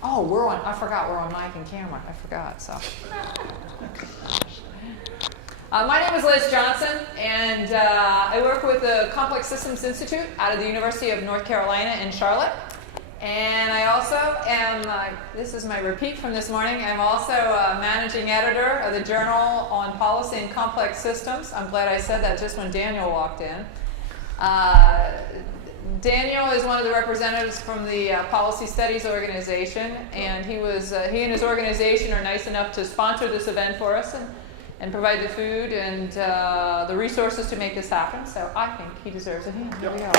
Oh, we're on, I forgot, we're on mic and camera. I forgot, so. My name is Liz Johnson, and I work with the Complex Systems Institute out of the University of North Carolina in Charlotte. And I also am, this is my repeat from this morning, I'm also a managing editor of the Journal on Policy and Complex Systems. I'm glad I said that just when Daniel walked in. Daniel is one of the representatives from the Policy Studies organization, and he and his organization are nice enough to sponsor this event for us and provide the food and the resources to make this happen. So I think he deserves a hand. Here we go.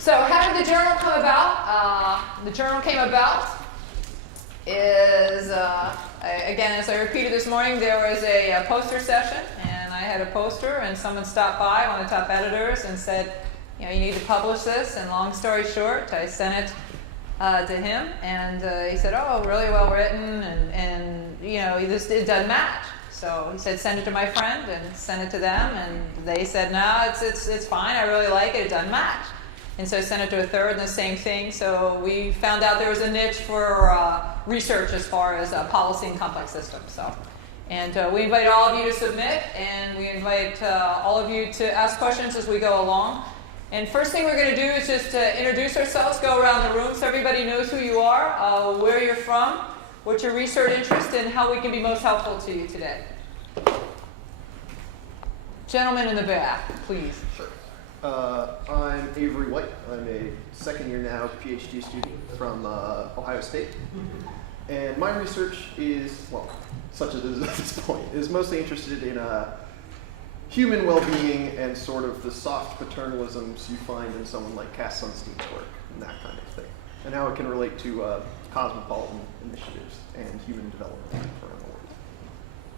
So how did the journal come about? The journal came about is, again, as I repeated this morning, there was a poster session, and I had a poster, and someone stopped by, one of the top editors, and said, you know, you need to publish this. And long story short, I sent it to him, and he said, oh, really well written, and you know, it doesn't match. So he said, send it to my friend, and send it to them, and they said, no, it's fine, I really like it doesn't match. And so I sent it to a third, and the same thing. So we found out there was a niche for research as far as policy and complex systems. So, and we invite all of you to submit, and we invite all of you to ask questions as we go along. And first thing we're going to do is just introduce ourselves, go around the room so everybody knows who you are, where you're from, what's your research interest, and how we can be most helpful to you today. Gentleman in the back, please. Sure. I'm Avery White. I'm a second year now PhD student from Ohio State. And my research is, well, such as it is at this point, is mostly interested in human well-being and sort of the soft paternalisms you find in someone like Cass Sunstein's work and that kind of thing, and how it can relate to cosmopolitan initiatives and human development around the world.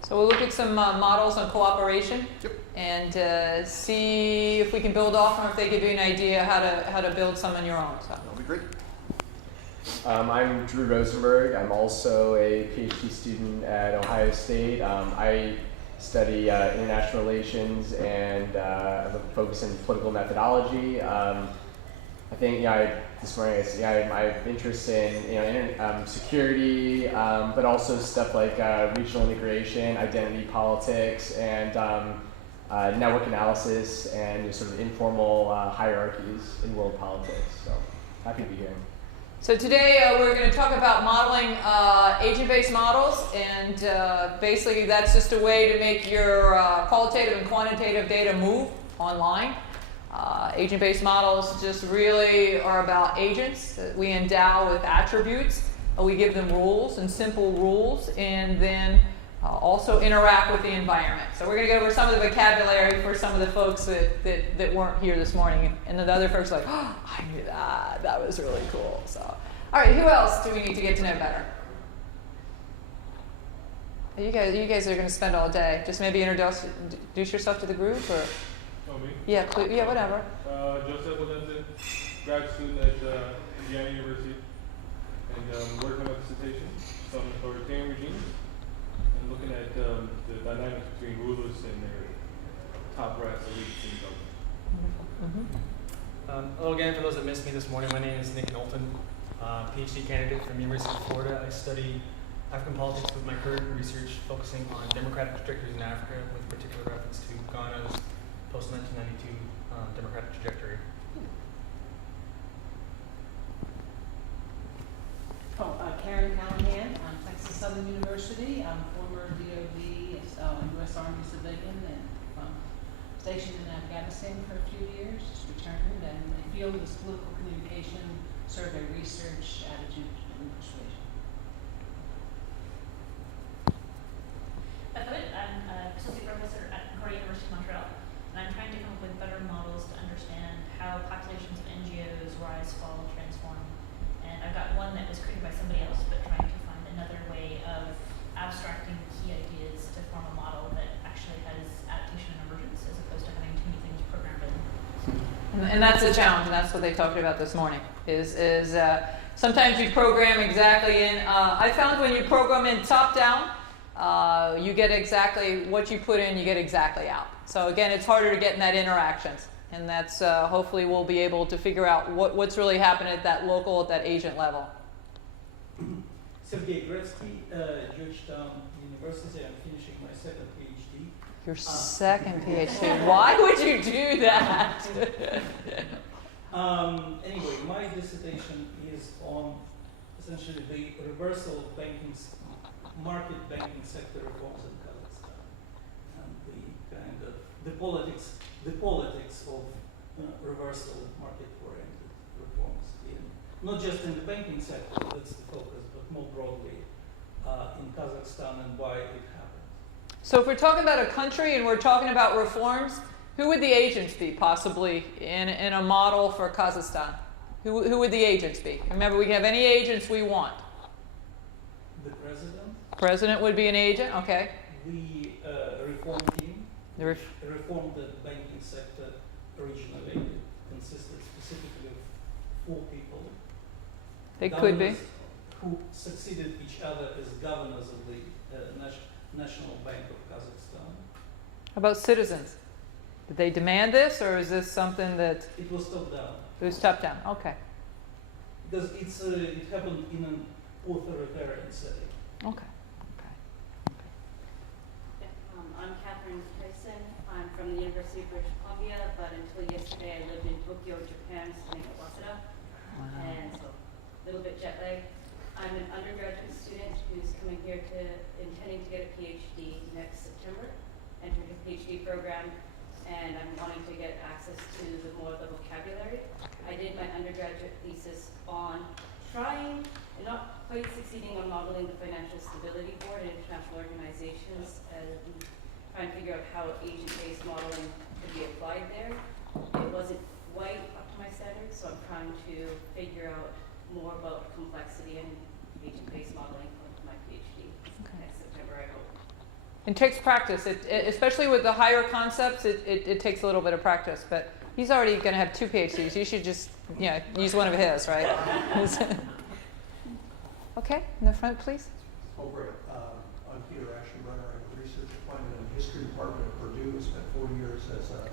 So we'll look at some models on cooperation. Yep. And see if we can build off them, if they give you an idea how to build some on your own. So. That'll be great. I'm Drew Rosenberg. I'm also a PhD student at Ohio State. I study international relations and have a focus in political methodology. I think this morning I have interest in security, but also stuff like regional integration, identity politics, and network analysis, and sort of informal hierarchies in world politics. So happy to be here. So today we're going to talk about modeling agent-based models, and basically that's just a way to make your qualitative and quantitative data move online. Agent-based models just really are about agents that we endow with attributes. We give them rules and simple rules, and then also interact with the environment. So we're going to go over some of the vocabulary for some of the folks that weren't here this morning. And then the other folks are like, oh, I knew that. That was really cool. So, all right, who else do we need to get to know better? You guys are going to spend all day. Just maybe introduce yourself to the group, or? Oh, me? Yeah, whatever. Joseph Valente, grad student at Indiana University, and working on a dissertation on authoritarian regimes, and looking at the dynamics between rulers and their top brass elites in government. Hello again, for those that missed me this morning, my name is Nick Knowlton, PhD candidate from the University of Florida. I study African politics with my current research focusing on democratic trajectories in Africa, with particular reference to Ghana's post-1992 democratic trajectory. Karen Callahan, Texas Southern University. I'm former DOD, U.S. Army civilian, and stationed in Afghanistan for a few years, just returned, and my field is political communication, survey research, attitude, and persuasion. Beth Hood, I'm an associate professor at Concordia University of Montreal, and I'm trying to come up with better models to understand how populations of NGOs rise, fall, transform. And I've got one that was created by somebody else, but trying to find another way of abstracting key ideas to form a model that actually has adaptation and emergence, as opposed to having too many things programmed in. And that's the challenge, and that's what they talked about this morning, is sometimes you program exactly in. I found when you program in top-down, you get exactly what you put in, you get exactly out. So again, it's harder to get in that interactions. And that's hopefully we'll be able to figure out what's really happening at that local, at that agent level. Sergey Gretzky, Georgetown University. I'm finishing my second PhD. Your second PhD. Why would you do that? Anyway, my dissertation is on essentially the reversal of market banking sector reforms in Kazakhstan, and the kind of the politics of reversal of market-oriented reforms not just in the banking sector, that's the focus, but more broadly in Kazakhstan and why it happened. So if we're talking about a country and we're talking about reforms, who would the agents be possibly in a model for Kazakhstan? Who would the agents be? Remember, we can have any agents we want. The president. President would be an agent, okay. The reform team. Reformed the banking sector originally. It consisted specifically of 4 people. They could be. Who succeeded each other as governors of the National Bank of Kazakhstan. How about citizens? Did they demand this, or is this something that... It was top down. It was top down, okay. Because it happened in an authoritarian setting. Okay. I'm Catherine Tyson. I'm from the University of British Columbia, but until yesterday I lived in Tokyo, Japan, studying at Waseda. Wow. And so a little bit jet lagged. I'm an undergraduate student who's coming here intending to get a PhD next September, entering a PhD program, and I'm wanting to get access to the vocabulary. I did my undergraduate thesis on trying, and not quite succeeding on modeling the Financial Stability Board and international organizations, and trying to figure out how agent-based modeling could be applied there. It wasn't quite up to my standards, so I'm trying to figure out more about complexity and agent-based modeling for my PhD next September, I hope. It takes practice, especially with the higher concepts. It takes a little bit of practice, but he's already going to have 2 PhDs. You should just use one of his, right? Okay, in the front, please. Oh, great. I'm Peter Aschenbrenner. I'm a research appointment in the history department at Purdue. Spent 4 years as a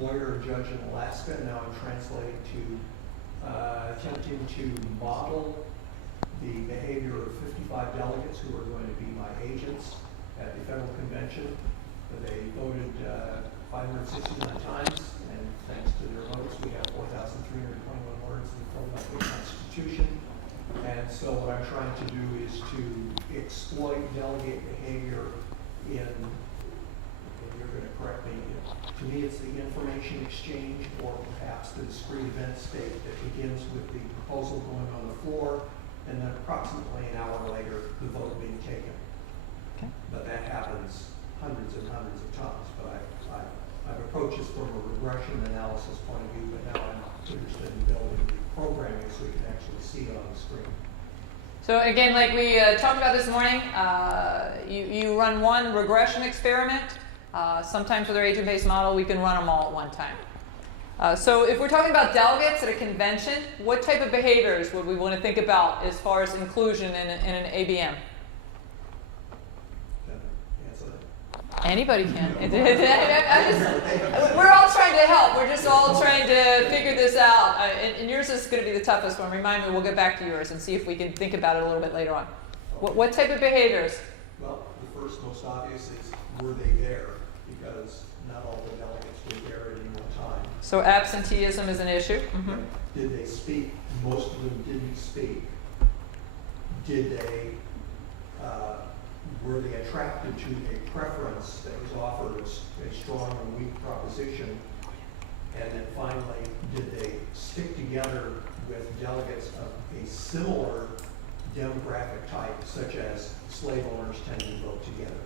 lawyer and judge in Alaska. Now I'm translating to attempting to model the behavior of 55 delegates who are going to be my agents at the federal convention. They voted 569 times, and thanks to their votes, we have 4,321 words in the Philadelphia Constitution. And so what I'm trying to do is to exploit delegate behavior in, and you're going to correct me, to me it's the information exchange, or perhaps the discrete event state that begins with the proposal going on the floor, and then approximately an hour later, the vote being taken. Okay. But that happens hundreds and hundreds of times. But I've approached this from a regression analysis point of view, but now I'm interested in building the programming so we can actually see it on the screen. So again, like we talked about this morning, you run one regression experiment. Sometimes with our agent-based model, we can run them all at one time. So if we're talking about delegates at a convention, what type of behaviors would we want to think about as far as inclusion in an ABM? Anybody can. We're all trying to help. We're just all trying to figure this out. And yours is going to be the toughest one. Remind me, we'll get back to yours and see if we can think about it a little bit later on. What type of behaviors? Well, the first most obvious is, were they there? Because not all the delegates were there at any one time. So absenteeism is an issue. Mm-hmm. Did they speak? Most of them didn't speak. Did they? Were they attracted to a preference that was offered as a strong or weak proposition? And then finally, did they stick together with delegates of a similar demographic type, such as slave owners tend to vote together?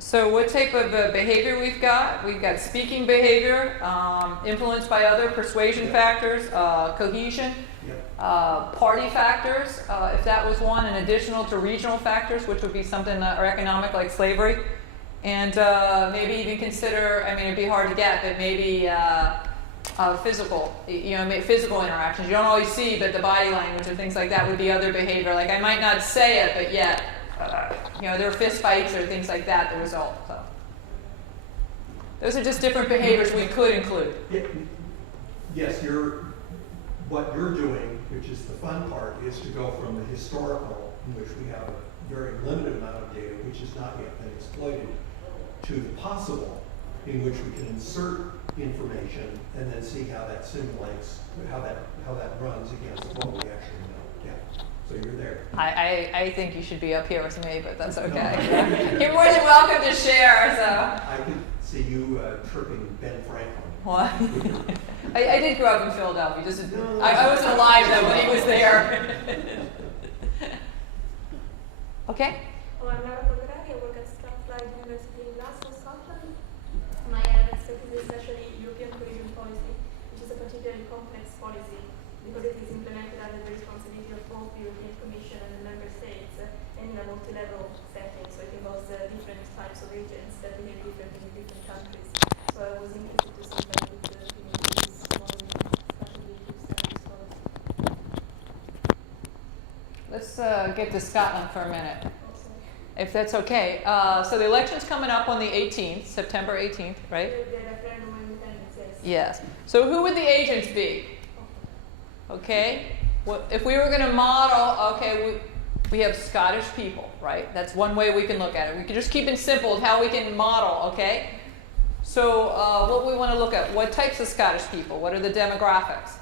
So what type of behavior we've got? We've got speaking behavior, influenced by other persuasion factors, cohesion. Party factors, if that was one, and additional to regional factors, which would be something or economic like slavery, and maybe even consider. I mean, it'd be hard to get, but maybe physical, physical interactions. You don't always see, but the body language and things like that would be other behavior. Like I might not say it, but yet, there are fist fights or things like that. The result. So. Those are just different behaviors we could include. Yes, what you're doing, which is the fun part, is to go from the historical, in which we have a very limited amount of data, which has not yet been exploited, to the possible, in which we can insert information and then see how that simulates, how that runs against what we actually know. Yeah. So you're there. I think you should be up here with me, but that's okay. You're more than welcome to share. So I could see you tripping Ben Franklin. what? I did grow up in Philadelphia. Just I wasn't alive though when he was there. Okay. Oh, I'm Lara Polverani. I work at Strathclyde University in Glasgow, Scotland. My expertise is especially European cohesion policy, which is a particularly complex policy because it is implemented under the responsibility of both the European Commission and the Member States and in a multi-level setting, so it involves different types of agents that behave differently in different countries. So I was interested to see that with this model, especially to study this policy. Let's get to Scotland for a minute, if that's okay. So the election's coming up on the 18th, September 18th, right? The referendum on independence, Yes. yes. So who would the agents be? Okay. Well, if we were going to model, okay, we have Scottish people, right? That's one way we can look at it. We can just keep it simple how we can model, okay? So what we want to look at, what types of Scottish people? What are the demographics?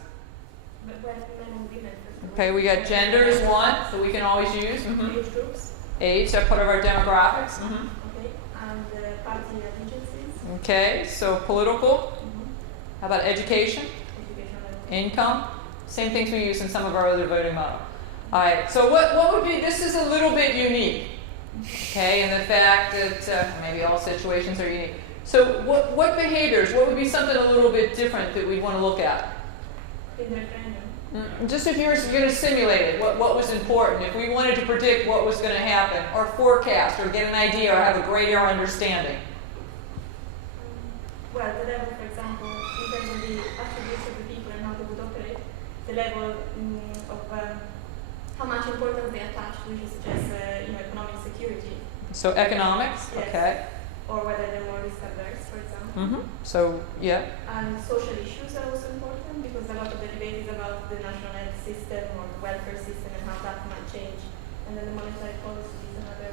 But when men and women, first of all. Okay, we got gender is one, so we can always use. Age groups. Age, that's part of our demographics. Okay, and party allegiances. Okay, so political. How about education? Education level. Income? Same things we use in some of our other voting models. All right, so what would be, this is a little bit unique, okay, in the fact that maybe all situations are unique. So what behaviors, what would be something a little bit different that we'd want to look at? In the referendum. Just if you were going to simulate it, what was important, if we wanted to predict what was going to happen, or forecast, or get an idea, or have a greater understanding. Well, the level, for example, in terms of the attributes of the people and how they would operate, the level of how much importance they attach to, which suggests economic security. So economics, Yes. okay. Or whether they're more risk averse, for example. So, yeah. And social issues are also important because a lot of the debate is about the national health system or the welfare system and how that might change. And then the monetary policy is another,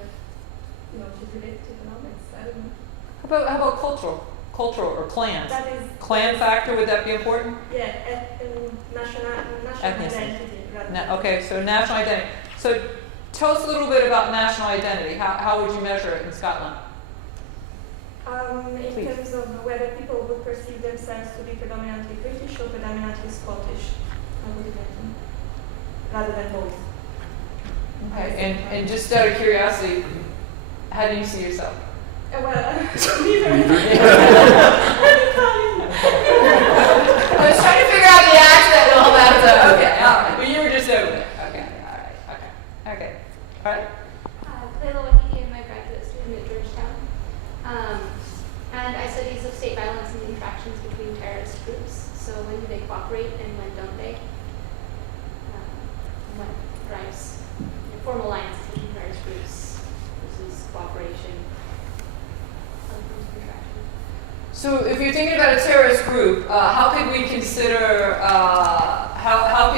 which is related to economics. I don't know. How about cultural or clans? That is Clan factor, would that be important? Yeah, national Ethnicity. identity. Rather. Okay, so national identity. So tell us a little bit about national identity. How would you measure it in Scotland? In Please. terms of whether people would perceive themselves to be predominantly British or predominantly Scottish, I would imagine, rather than both. Okay, and just out of curiosity, how do you see yourself? Well, neither. I was trying to figure out the accent and all that stuff. Okay, all right. But you were just over there. Okay, all right, okay. All right. Layla Wakiti, I'm a graduate student at Georgetown. And I studies of state violence and the interactions between terrorist groups. So when do they cooperate and when don't they? What drives formal alliances between terrorist groups versus cooperation? So if you're thinking about a terrorist group, how could we consider, how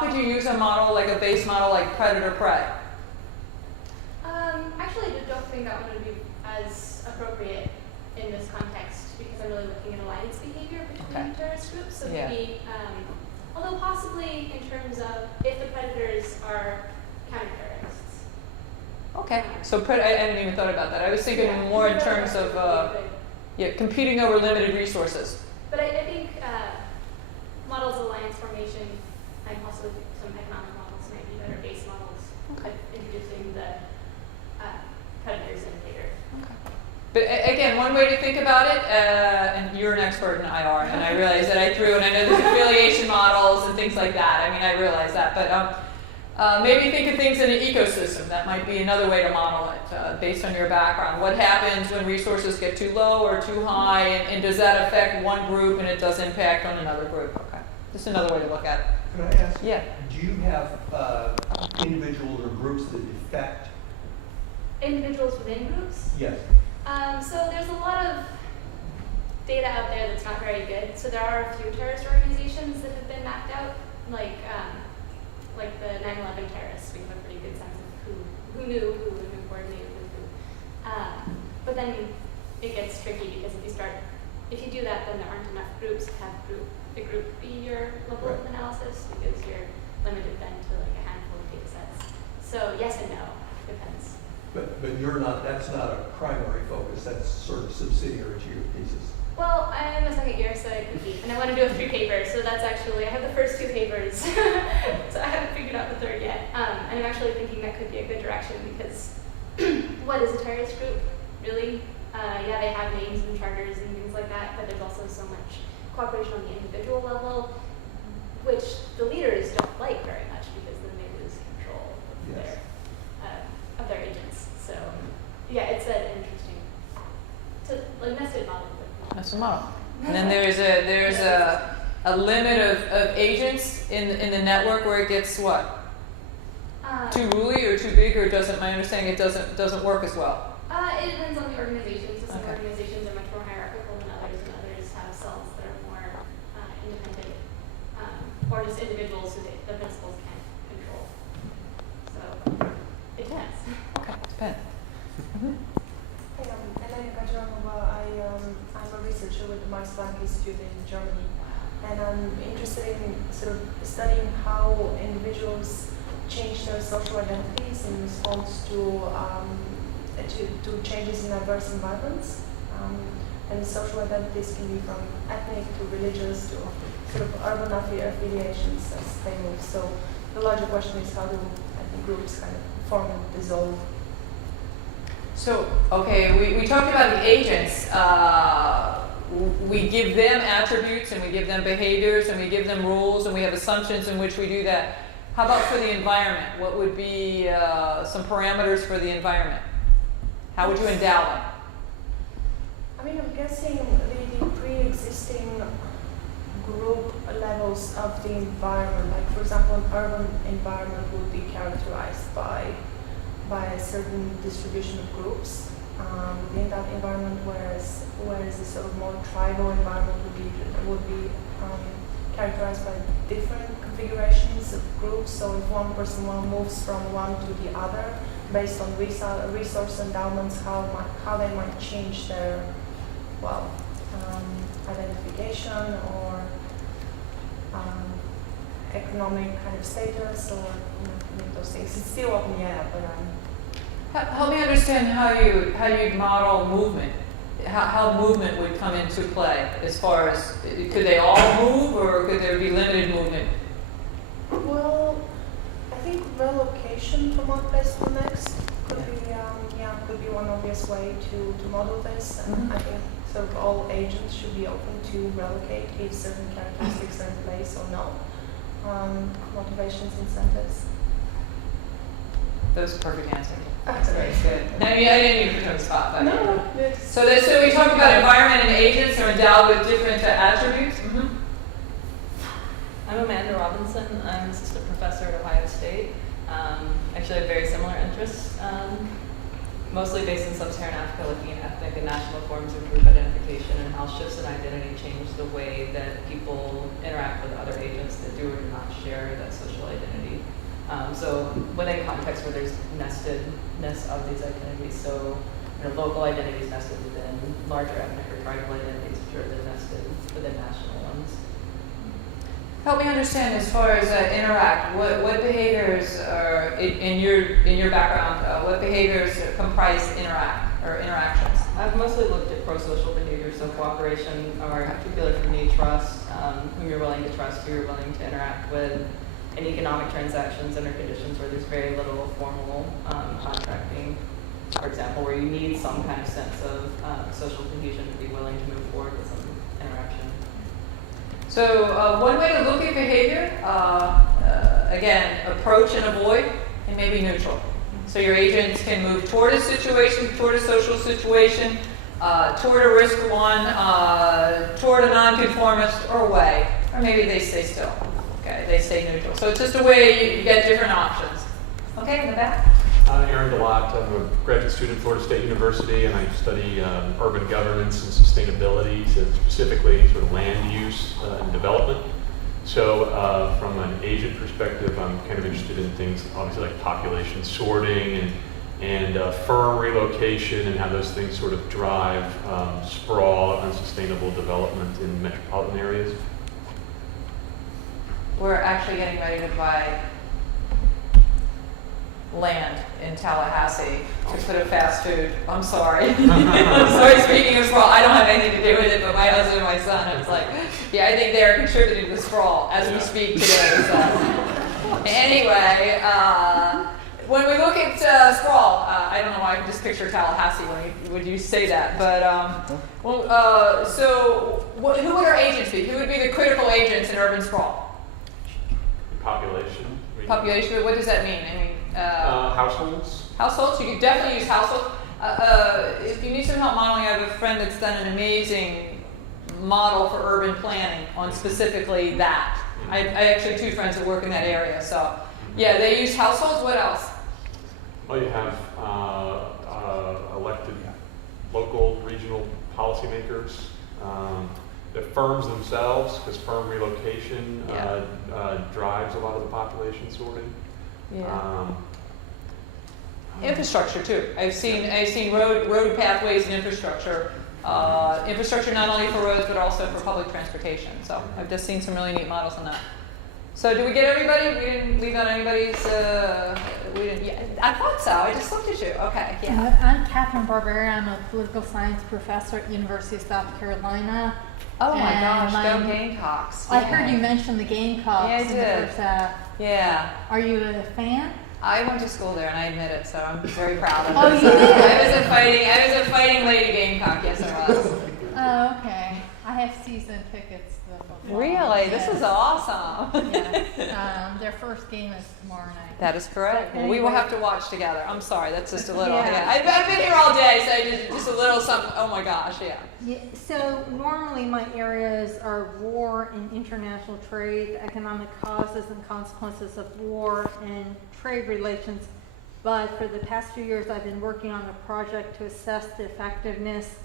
could you use a model, like a base model like predator-prey? Actually, I don't think that one would be as appropriate in this context because I'm really looking at alliance behavior between terrorist groups. So maybe, although possibly in terms of if the predators are counter-terrorists. Okay, so I hadn't even thought about that. I was thinking more in terms of competing over limited resources. But I think models of alliance formation and also some economic models might be better base models of introducing the predators in later. But again, one way to think about it, and you're an expert in IR, and I realize that I threw, and I know there's affiliation models and things like that. I mean, I realize that, but maybe think of things in an ecosystem. That might be another way to model it based on your background. What happens when resources get too low or too high, and does that affect one group and it does impact on another group? Okay, just another way to look at it. Could I ask? Yeah. Do you have individuals or groups that affect? Individuals within groups? Yes. So there's a lot of data out there that's not very good. So there are a few terrorist organizations that have been mapped out, like the 9/11 terrorists. We have a pretty good sense of who knew who and who coordinated with who. But then it gets tricky because if you do that, then there aren't enough groups to have the group be your level of analysis, because you're limited then to like a handful of data sets. So yes and no, depends. But that's not a primary focus, that's sort of subsidiary to your thesis. Well, I'm a second year, so it could be. And I want to do a 3-paper, so that's actually, I have the first 2 papers, so I haven't figured out the third yet. And I'm actually thinking that could be a good direction, because what is a terrorist group, really? Yeah, they have names and charters and things like that, but there's also so much cooperation on the individual level, which the leaders don't like very much, because then they lose control of their agents. So yeah, it's an interesting, nested model. That's the model. And then there's a limit of agents in the network where it gets what? Too woolly or too big, or doesn't? My understanding it doesn't work as well. It depends on the organization. So some organizations are much more hierarchical than others, and others have cells that are more independent, or just individuals who the principals can't control. So it depends. Okay, depends. Mm-hmm. Hey, I'm a researcher with the Max Planck Institute in Germany, and I'm interested in sort of studying how individuals change their social identities in response to changes in diverse environments. And social identities can be from ethnic to religious to sort of urban affiliations as they move. So the larger question is, how do ethnic groups kind of form and dissolve? So, okay, we talked about the agents. We give them attributes, and we give them behaviors, and we give them rules, and we have assumptions in which we do that. How about for the environment? What would be some parameters for the environment? How would you endow them? I mean, I'm guessing the pre-existing group levels of the environment, like for example, an urban environment would be characterized by a certain distribution of groups in that environment, whereas the sort of more tribal environment would be characterized by different configurations of groups. So if one person moves from one to the other based on resource endowments, how they might change their identification or economic kind of status, or those things. It's still up in the air, but Help me understand how you model movement. How movement would come into play, as far as could they all move, or could there be limited movement? Well, I think relocation from one place to the next could be one obvious way to model this. And I think sort of all agents should be open to relocate if certain characteristics are in place or not. Motivations, incentives. That was a perfect answer. That's very good. I didn't even put you on the spot. But No. So we talked about environment, and agents are endowed with different attributes. Mm-hmm. I'm Amanda Robinson. I'm an assistant professor at Ohio State. Actually, I have very similar interests, mostly based in sub-Saharan Africa, looking at ethnic and national forms of group identification and how shifts in identity change the way that people interact with other agents that do or do not share that social identity. So within context where there's nestedness of these identities, so local identities nested within larger ethnic or tribal identities, which are then nested within national ones. Help me understand, as far as interact. What behaviors are in your background? What behaviors comprise interact or interactions? I've mostly looked at pro-social behaviors, so cooperation, or particular for me, trust, whom you're willing to trust, who you're willing to interact with, and economic transactions under conditions where there's very little formal contracting, for example, where you need some kind of sense of social cohesion to be willing to move forward with some interaction. So one way to look at behavior, again, approach and avoid, and maybe neutral. So your agents can move toward a situation, toward a social situation, toward a risk one, toward a nonconformist, or away, or maybe they stay still. Okay, they stay neutral. So it's just a way you get different options. Okay, in the back. Aaron DeLotte. I'm a graduate student at Florida State University, and I study urban governance and sustainability, so specifically sort of land use and development. So from an agent perspective, I'm kind of interested in things obviously like population sorting and firm relocation and how those things sort of drive sprawl, unsustainable development in metropolitan areas. We're actually getting ready to buy land in Tallahassee to put a fast food. I'm sorry. I'm sorry, speaking of sprawl, I don't have anything to do with it, but my husband and my son, it's like, yeah, I think they are contributing to the sprawl as we speak today. So. Anyway, when we look at sprawl, I don't know why I can just picture Tallahassee when you say that, but so who would our agents be? Who would be the critical agents in urban sprawl? Population. Population, what does that mean? I mean, households. Households, you could definitely use households. If you need some help modeling, I have a friend that's done an amazing model for urban planning on specifically that. I actually have 2 friends that work in that area, so yeah, they use households. What else? Well, you have elected local, regional policymakers. The firms themselves, because firm relocation drives a lot of the population sorting. Yeah. Infrastructure too. I've seen road pathways and infrastructure. Infrastructure not only for roads but also for public transportation. So I've just seen some really neat models on that. So do we get everybody? We didn't leave out anybody's. We didn't. Yeah, I thought so. I just looked at you. Okay. Yeah. I'm Catherine Barbera. I'm a political science professor at University of South Carolina. Oh my gosh, go Gamecocks. I heard you mention the Gamecocks. Yeah, I did. Yeah. Are you a fan? I went to school there and I admit it, so I'm very proud of it. Oh, you did? I was a fighting lady Gamecock, yes I was. Oh, okay. I have season tickets. Really? This is awesome. Yes. Their first game is tomorrow night. That is correct. So, well, we will have to watch together. I'm sorry, that's just a little. Yeah. I've been here all day, so just a little something. Oh my gosh, yeah. So normally my areas are war and international trade, economic causes and consequences of war and trade relations. But for the past few years, I've been working on a project to assess the effectiveness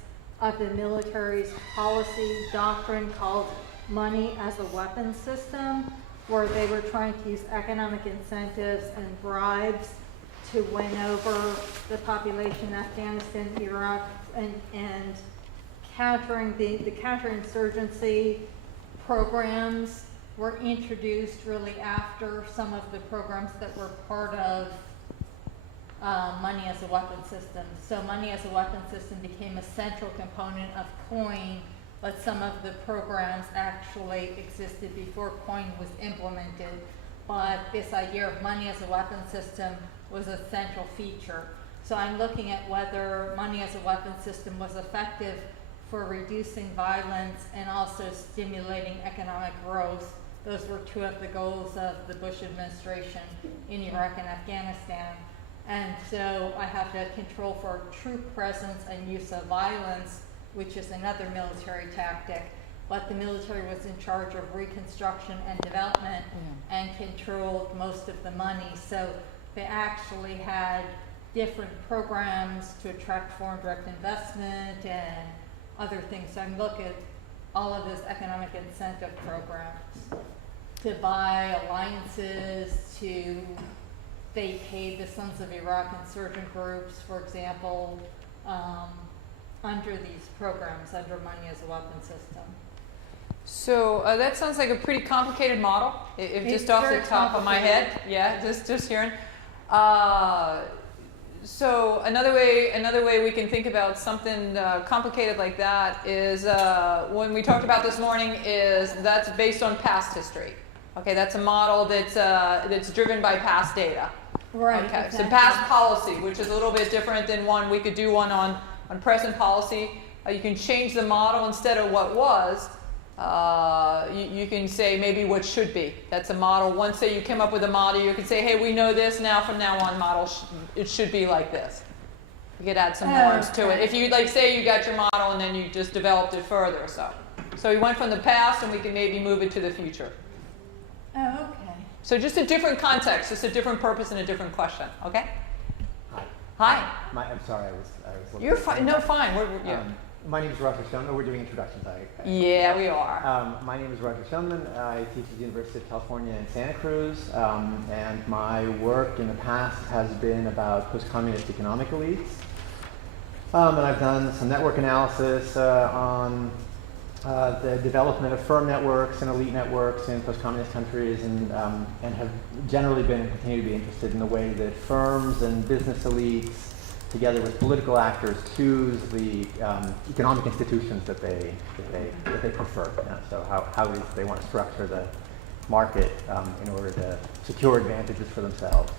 of the military's policy doctrine called money as a weapon system, where they were trying to use economic incentives and bribes to win over the population in Afghanistan, Iraq, and countering the counterinsurgency programs were introduced really after some of the programs that were part of money as a weapon system. So money as a weapon system became a central component of COIN, but some of the programs actually existed before COIN was implemented. But this idea of money as a weapon system was a central feature. So I'm looking at whether money as a weapon system was effective for reducing violence and also stimulating economic growth. Those were 2 of the goals of the Bush administration in Iraq and Afghanistan. And so I have to control for troop presence and use of violence, which is another military tactic. But the military was in charge of reconstruction and development and controlled most of the money. So they actually had different programs to attract foreign direct investment and other things. So I'm looking at all of those economic incentive programs to buy alliances, to vacate the Sons of Iraq insurgent groups, for example, under these programs, under money as a weapon system. So that sounds like a pretty complicated model, if just off the top of my head. Yeah, just hearing. So another way we can think about something complicated like that is when we talked about this morning is that's based on past history. Okay, that's a model that's driven by past data. Right. Okay, exactly. so past policy, which is a little bit different than one. We could do one on present policy. You can change the model instead of what was. You can say maybe what should be. That's a model. Once say you came up with a model, you could say, hey, we know this now. From now on, model it should be like this. You could add some norms to it. If you say you got your model and then you just developed it further. So we went from the past and we can maybe move it to the future. Oh, okay. So just a different context, just a different purpose and a different question. Okay. Hi. I'm sorry, I was looking. You're fine. No, fine. Yeah. My name is Roger Stoneman. We're doing introductions. Yeah, we are. My name is Roger Stoneman. I teach at the University of California in Santa Cruz, and my work in the past has been about post-communist economic elites. And I've done some network analysis on the development of firm networks and elite networks in post-communist countries, and have generally been and continue to be interested in the way that firms and business elites, together with political actors, choose the economic institutions that they prefer. So how it is they want to structure the market in order to secure advantages for themselves.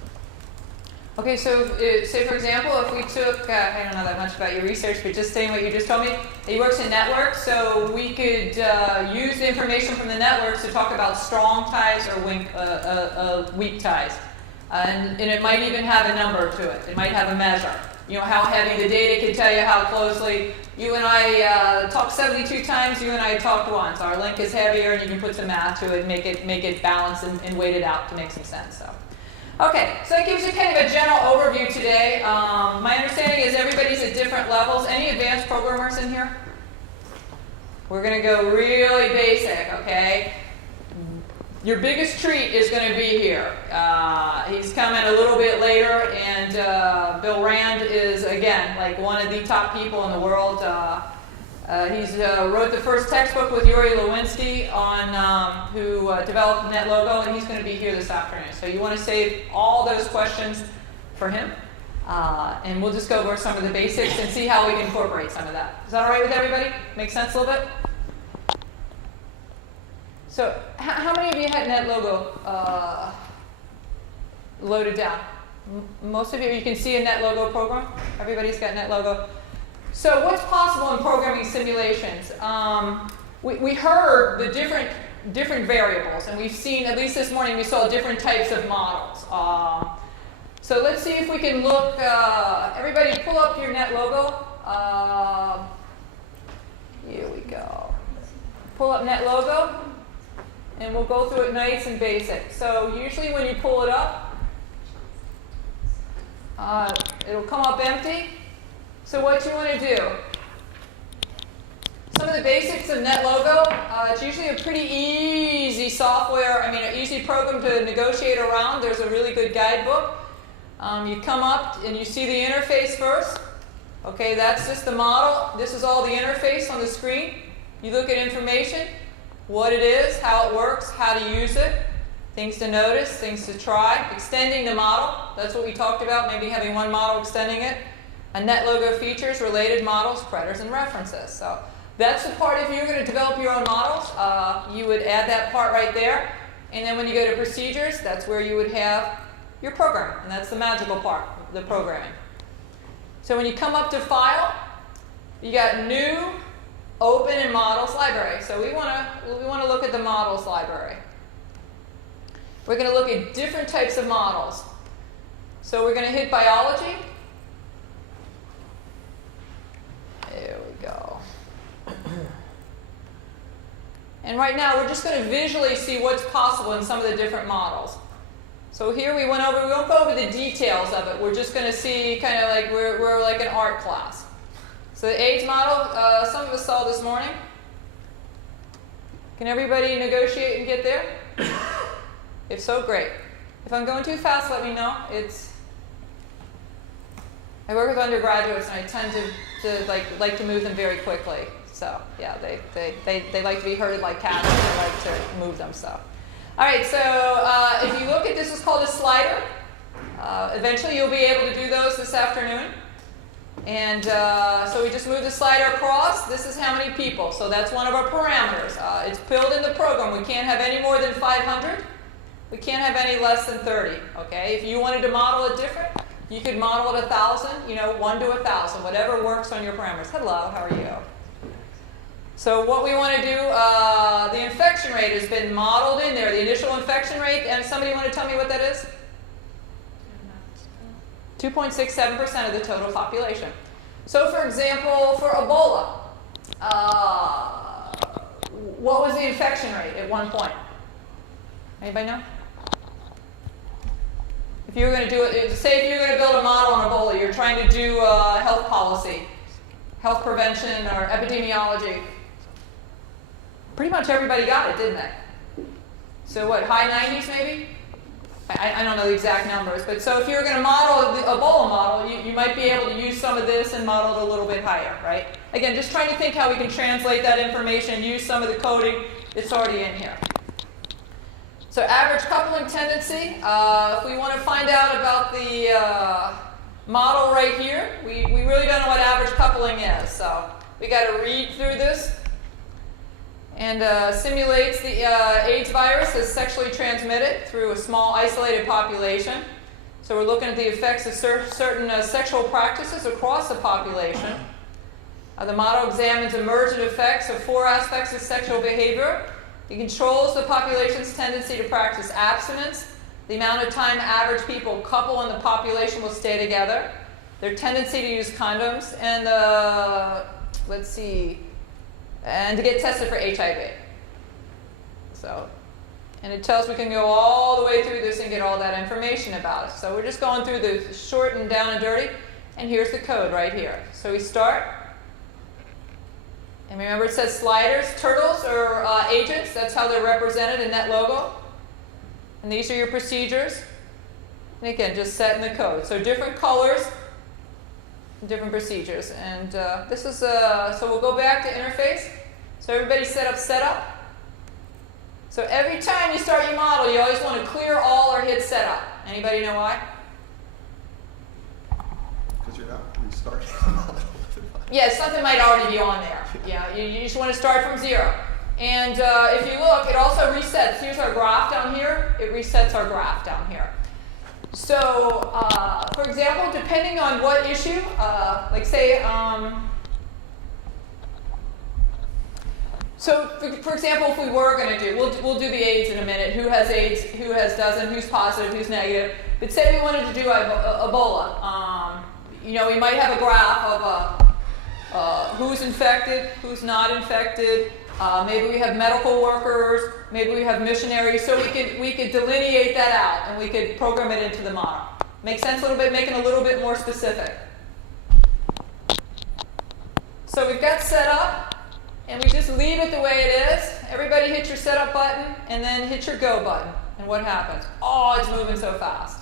Okay, so say for example, if we took, I don't know that much about your research, but just saying what you just told me, he works in networks, so we could use the information from the networks to talk about strong ties or weak ties. And it might even have a number to it. It might have a measure. You know, how heavy the data can tell you how closely. You and I talked 72 times, you and I talked once. Our link is heavier, and you can put some math to it, make it balanced and weight it out to make some sense. So. Okay, so that gives you kind of a general overview today. My understanding is everybody's at different levels. Any advanced programmers in here? We're going to go really basic, okay? Your biggest treat is going to be here. He's coming a little bit later, and Bill Rand is, again, like one of the top people in the world. He's wrote the first textbook with Yuri Lewinsky on who developed NetLogo, and he's going to be here this afternoon. So you want to save all those questions for him, and we'll just go over some of the basics and see how we can incorporate some of that. Is that all right with everybody? Make sense a little bit? So how many of you had NetLogo loaded down? Most of you, you can see a NetLogo program. Everybody's got NetLogo. So what's possible in programming simulations? We heard the different variables, and we've seen, at least this morning, we saw different types of models. So let's see if we can look, everybody pull up your NetLogo. Here we go. Pull up NetLogo, and we'll go through it nice and basic. So usually when you pull it up, it'll come up empty. So what you want to do, some of the basics of NetLogo, it's usually a pretty easy software, an easy program to negotiate around. There's a really good guidebook. You come up and you see the interface first. Okay, that's just the model. This is all the interface on the screen. You look at information, what it is, how it works, how to use it, things to notice, things to try. Extending the model, that's what we talked about, maybe having one model extending it. And NetLogo features, related models, predators, and references. So that's the part, if you're going to develop your own models, you would add that part right there. And then when you go to procedures, that's where you would have your program. And that's the magical part, the programming. So when you come up to File, you got New, Open, and Models Library. So we want to look at the Models Library. We're going to look at different types of models. So we're going to hit Biology. There we go. And right now, we're just going to visually see what's possible in some of the different models. So here we won't go over the details of it. We're just going to see kind of like we're like an art class. So the AIDS model, some of us saw this morning. Can everybody negotiate and get there? If so, great. If I'm going too fast, let me know. I work with undergraduates, and I tend to like to move them very quickly. So yeah, they like to be herded like cattle. They like to move them. So, all right. So if you look at this, is called a slider. Eventually, you'll be able to do those this afternoon. And so we just move the slider across. This is how many people. So that's one of our parameters. It's built in the program. We can't have any more than 500. We can't have any less than 30. Okay. If you wanted to model it different, you could model it 1,000, 1 to 1,000, whatever works on your parameters. Hello, how are you? So what we want to do, the infection rate has been modeled in there, the initial infection rate, and somebody want to tell me what that is? 2.67% of the total population. So for example, for Ebola, what was the infection rate at one point? Anybody know? If you're going to do it, say if you're going to build a model on Ebola, you're trying to do health policy, health prevention, or epidemiology. Pretty much everybody got it, didn't they? So what, high 90s maybe? I don't know the exact numbers, but so if you're going to model the Ebola model, you might be able to use some of this and model it a little bit higher, right? Again, just trying to think how we can translate that information, use some of the coding that's already in here. So average coupling tendency, if we want to find out about the model right here, we really don't know what average coupling is. So we got to read through this. And simulates the AIDS virus as sexually transmitted through a small isolated population. So we're looking at the effects of certain sexual practices across the population. The model examines emergent effects of 4 aspects of sexual behavior. It controls the population's tendency to practice abstinence, the amount of time average people couple in the population will stay together, their tendency to use condoms, and let's see, and to get tested for HIV. So, and it tells we can go all the way through this and get all that information about it. So we're just going through the short and down and dirty, and here's the code right here. So we start, and remember it says sliders, turtles are agents, that's how they're represented in that logo. And these are your procedures. And again, just set in the code. So different colors, different procedures. And this is, so we'll go back to interface. So everybody set up setup. So every time you start your model, you always want to clear all or hit setup. Anybody know why? Because you're not restarting the model. Yeah, something might already be on there. Yeah, you just want to start from 0. And if you look, it also resets. Here's our graph down here. It resets our graph down here. So, for example, depending on what issue, like say, so for example, if we were going to do, we'll do the AIDS in a minute. Who has AIDS? Who doesn't? Who's positive? Who's negative? But say we wanted to do Ebola. You know, we might have a graph of who's infected, who's not infected. Maybe we have medical workers. Maybe we have missionaries. So we could delineate that out and we could program it into the model. Make sense a little bit? Making a little bit more specific. So we've got setup, and we just leave it the way it is. Everybody hit your setup button and then hit your go button. And what happens? Oh, it's moving so fast.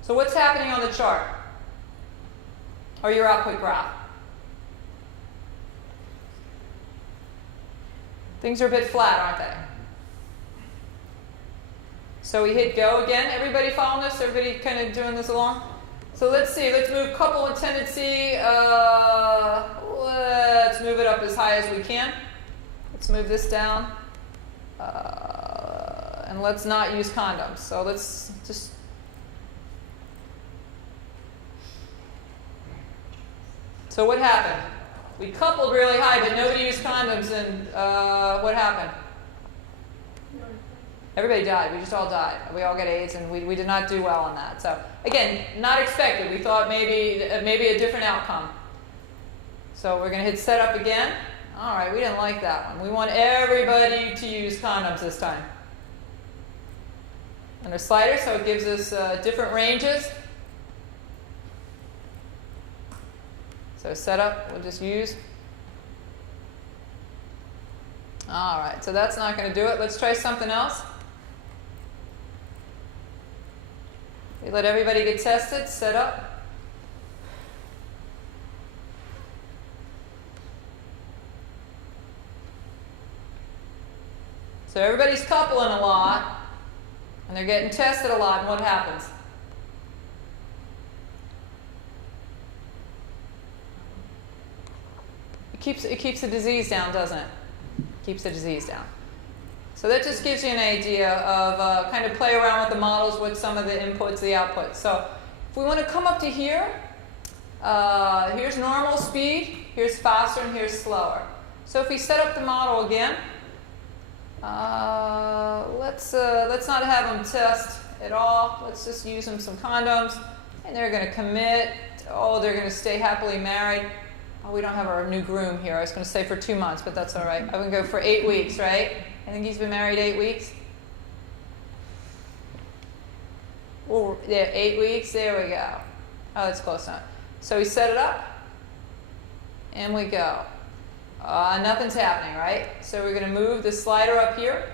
So what's happening on the chart? Or your output graph? Things are a bit flat, aren't they? So we hit go again. Everybody following this? Everybody kind of doing this along? So let's see. Let's move couple and tendency. Let's move it up as high as we can. Let's move this down. And let's not use condoms. So let's just... So what happened? We coupled really high, but nobody used condoms, and what happened? Everybody died. We just all died. We all got AIDS, and we did not do well on that. So again, not expected. We thought maybe a different outcome. So we're going to hit setup again. All right, we didn't like that one. We want everybody to use condoms this time. Under slider, so it gives us different ranges. So setup, we'll just use. All right, so that's not going to do it. Let's try something else. We let everybody get tested, set up. So everybody's coupling a lot, and they're getting tested a lot, and what happens? It keeps the disease down, doesn't it? Keeps the disease down. So that just gives you an idea of kind of play around with the models with some of the inputs, the outputs. So if we want to come up to here, here's normal speed, here's faster, and here's slower. So if we set up the model again, let's not have them test at all. Let's just use them some condoms, and they're going to commit. Oh, they're going to stay happily married. Oh, we don't have our new groom here. I was going to say for 2 months, but that's all right. I would go for 8 weeks, right? I think he's been married 8 weeks. Well, yeah, 8 weeks. There we go. Oh, that's close enough. So we set it up, and we go. Nothing's happening, right? So we're going to move the slider up here.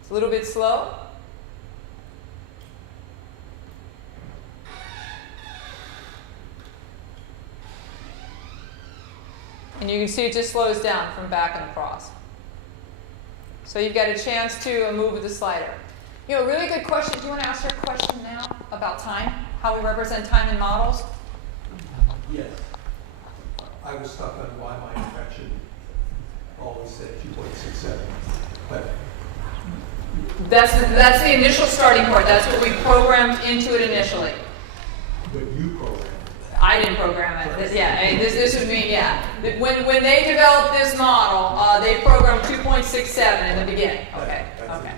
It's a little bit slow. And you can see it just slows down from back and across. So you've got a chance to move with the slider. You know, a really good question. Do you want to ask your question now about time? How we represent time in models? Yes. I was stuck on why my infection always said 2.67. But that's the initial starting point. That's what we programmed into it initially. But you programmed it. I didn't program it. Yeah, this would mean, yeah. When they developed this model, they programmed 2.67 in the beginning. Okay. Okay.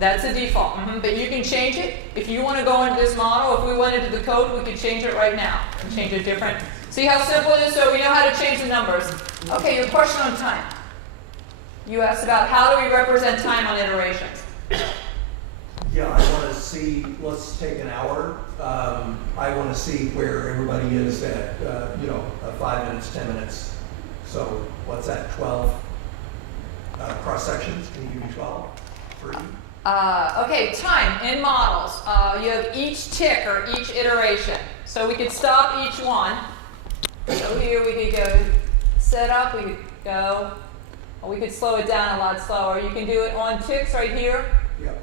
That's the default. But you can change it. If you want to go into this model, if we went into the code, we could change it right now. And change it different. See how simple it is? So we know how to change the numbers. Okay, your question on time. You asked about how do we represent time on iterations. Yeah, I want to see, let's take an hour. I want to see where everybody is at, 5 minutes, 10 minutes. So what's that, 12 cross sections? Can you give me 12? 3? Okay, time in models. You have each tick or each iteration. So we could stop each one. So here we could go set up, we could go, or we could slow it down a lot slower. You can do it on ticks right here. Yep.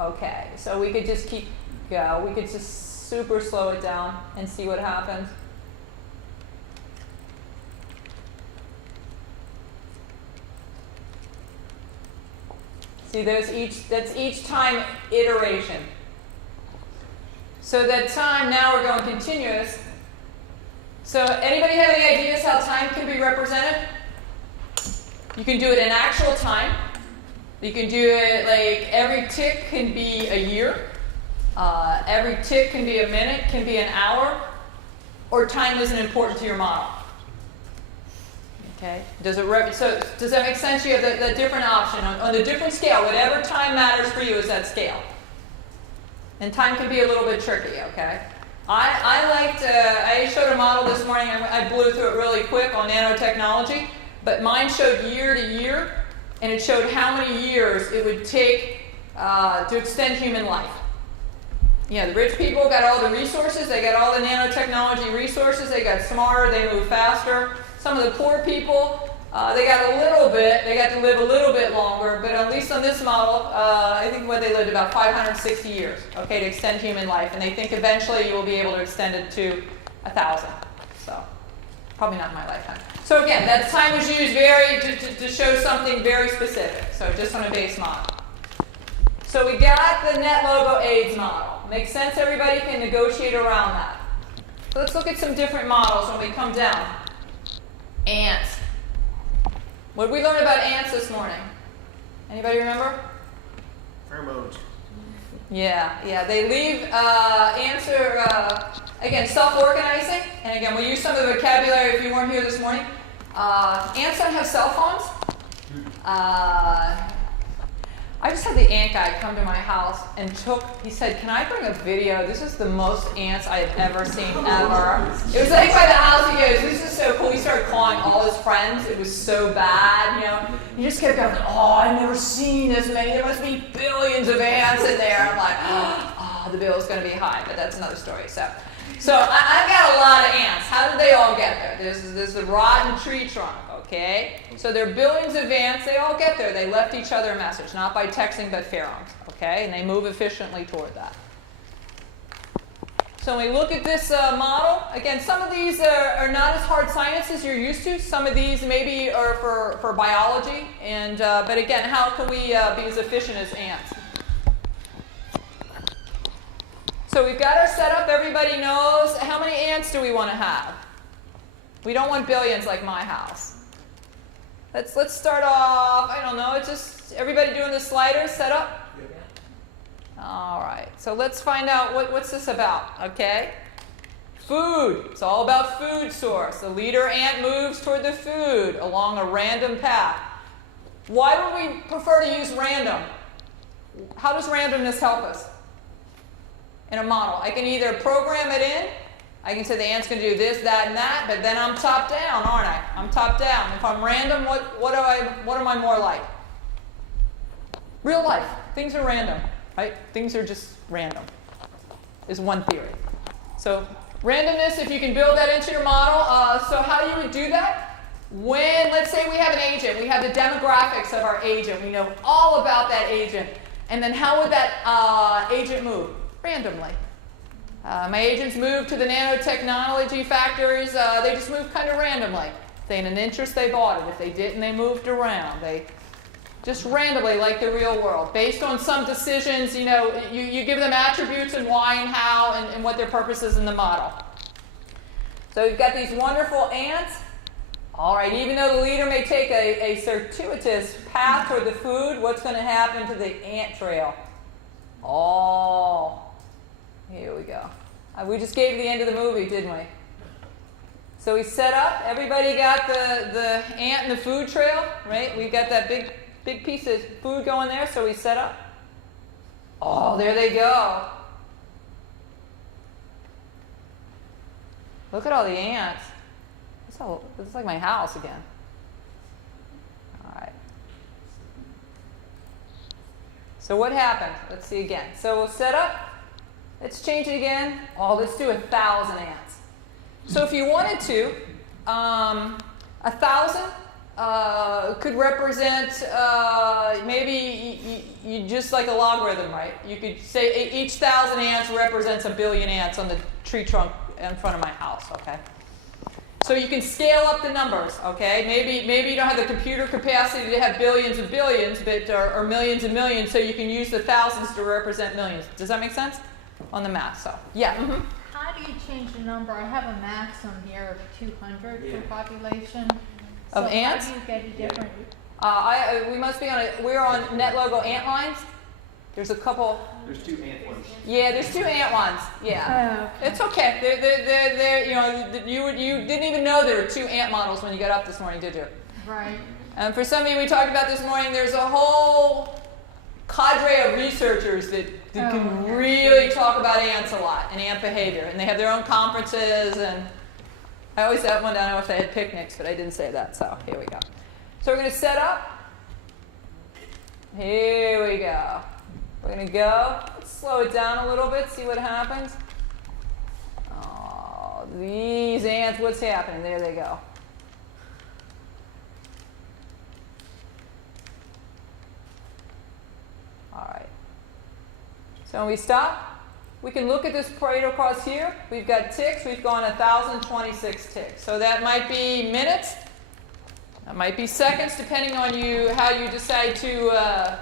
Okay, so we could just keep go. We could just super slow it down and see what happens. See, that's each time iteration. So that time, now we're going continuous. So anybody have any ideas how time can be represented? You can do it in actual time. You can do it like every tick can be a year. Every tick can be a minute, can be an hour. Or time isn't important to your model. Okay. Does that make sense? You have the different option on the different scale. Whatever time matters for you is that scale. And time can be a little bit tricky. Okay. I showed a model this morning. I blew through it really quick on nanotechnology, but mine showed year to year, and it showed how many years it would take to extend human life. Yeah, the rich people got all the resources. They got all the nanotechnology resources. They got smarter. They moved faster. Some of the poor people, they got a little bit. They got to live a little bit longer, but at least on this model, I think they lived about 560 years, okay, to extend human life. And they think eventually you will be able to extend it to 1,000. So probably not in my lifetime. So again, that time was used to show something very specific. So just on a base model. So we got the net logo AIDS model. Makes sense? Everybody can negotiate around that. So let's look at some different models when we come down. Ants. What did we learn about ants this morning? Anybody remember? Pheromones. Yeah. They leave, ants are, again, self-organizing. And again, we'll use some of the vocabulary if you weren't here this morning. Ants don't have cell phones. I just had the ant guy come to my house and he said, can I bring a video? This is the most ants I have ever seen, ever. It was like by the house, he goes, this is so cool. He started calling all his friends. It was so bad, He just kept going, I've never seen this many. There must be billions of ants in there. I'm like, the bill's going to be high, but that's another story. So I've got a lot of ants. How did they all get there? This is the rotten tree trunk, okay? So there are billions of ants. They all get there. They left each other a message, not by texting, but pheromones, okay? And they move efficiently toward that. So when we look at this model, again, some of these are not as hard sciences you're used to. Some of these maybe are for biology. But again, how can we be as efficient as ants? So we've got our setup. Everybody knows. How many ants do we want to have? We don't want billions like my house. Let's start off, I don't know, it's just everybody doing the sliders set up? Yeah. All right. So let's find out what's this about, okay? Food. It's all about food source. The leader ant moves toward the food along a random path. Why would we prefer to use random? How does randomness help us? in a model. I can either program it in, I can say the ant's going to do this, that, and that, but then I'm top down, aren't I? I'm top down. If I'm random, what am I more like? Real life. Things are random, right? Things are just random, is one theory. So randomness, if you can build that into your model. So how you would do that? When, let's say we have an agent, we have the demographics of our agent, we know all about that agent, and then how would that agent move? Randomly. My agents move to the nanotechnology factories, they just move kind of randomly. If they had an interest, they bought it. If they didn't, they moved around. They just randomly, like the real world. Based on some decisions, you give them attributes and why and how and what their purpose is in the model. So we've got these wonderful ants. All right, even though the leader may take a circuitous path toward the food, what's going to happen to the ant trail? Oh, here we go. We just gave the end of the movie, didn't we? So we set up. Everybody got the ant and the food trail, right? We've got that big piece of food going there, so we set up. Oh, there they go. Look at all the ants. This is like my house again. All right. So what happened? Let's see again. So we'll set up. Let's change it again. Oh, let's do 1,000 ants. So if you wanted to, 1,000 could represent maybe you just like a logarithm, right? You could say each 1,000 ants represents 1 billion ants on the tree trunk in front of my house, okay? So you can scale up the numbers, okay? Maybe you don't have the computer capacity to have billions and billions, but or millions and millions, so you can use the thousands to represent millions. Does that make sense? On the math, so yeah. Mm-hmm. How do you change the number? I have a maximum here of 200 for population. Of so ants? How do you get a different? We must be on we're on NetLogo ant lines. There's a couple. There's 2 ant ones. Yeah, there's 2 ant ones. Yeah. Okay. It's okay. They're you didn't even know there were 2 ant models when you got up this morning, did you? Right. And for some of you we talked about this morning, there's a whole cadre of researchers that can really talk about ants a lot and ant behavior. And they have their own conferences, and I always said one, I don't know if they had picnics, but I didn't say that, so here we go. So we're going to set up. Here we go. We're going to go. Let's slow it down a little bit, see what happens. Oh, these ants, what's happening? There they go. All right. So when we stop, we can look at this Pareto across here. We've got ticks. We've gone 1,026 ticks. So that might be minutes. That might be seconds, depending on how you decide to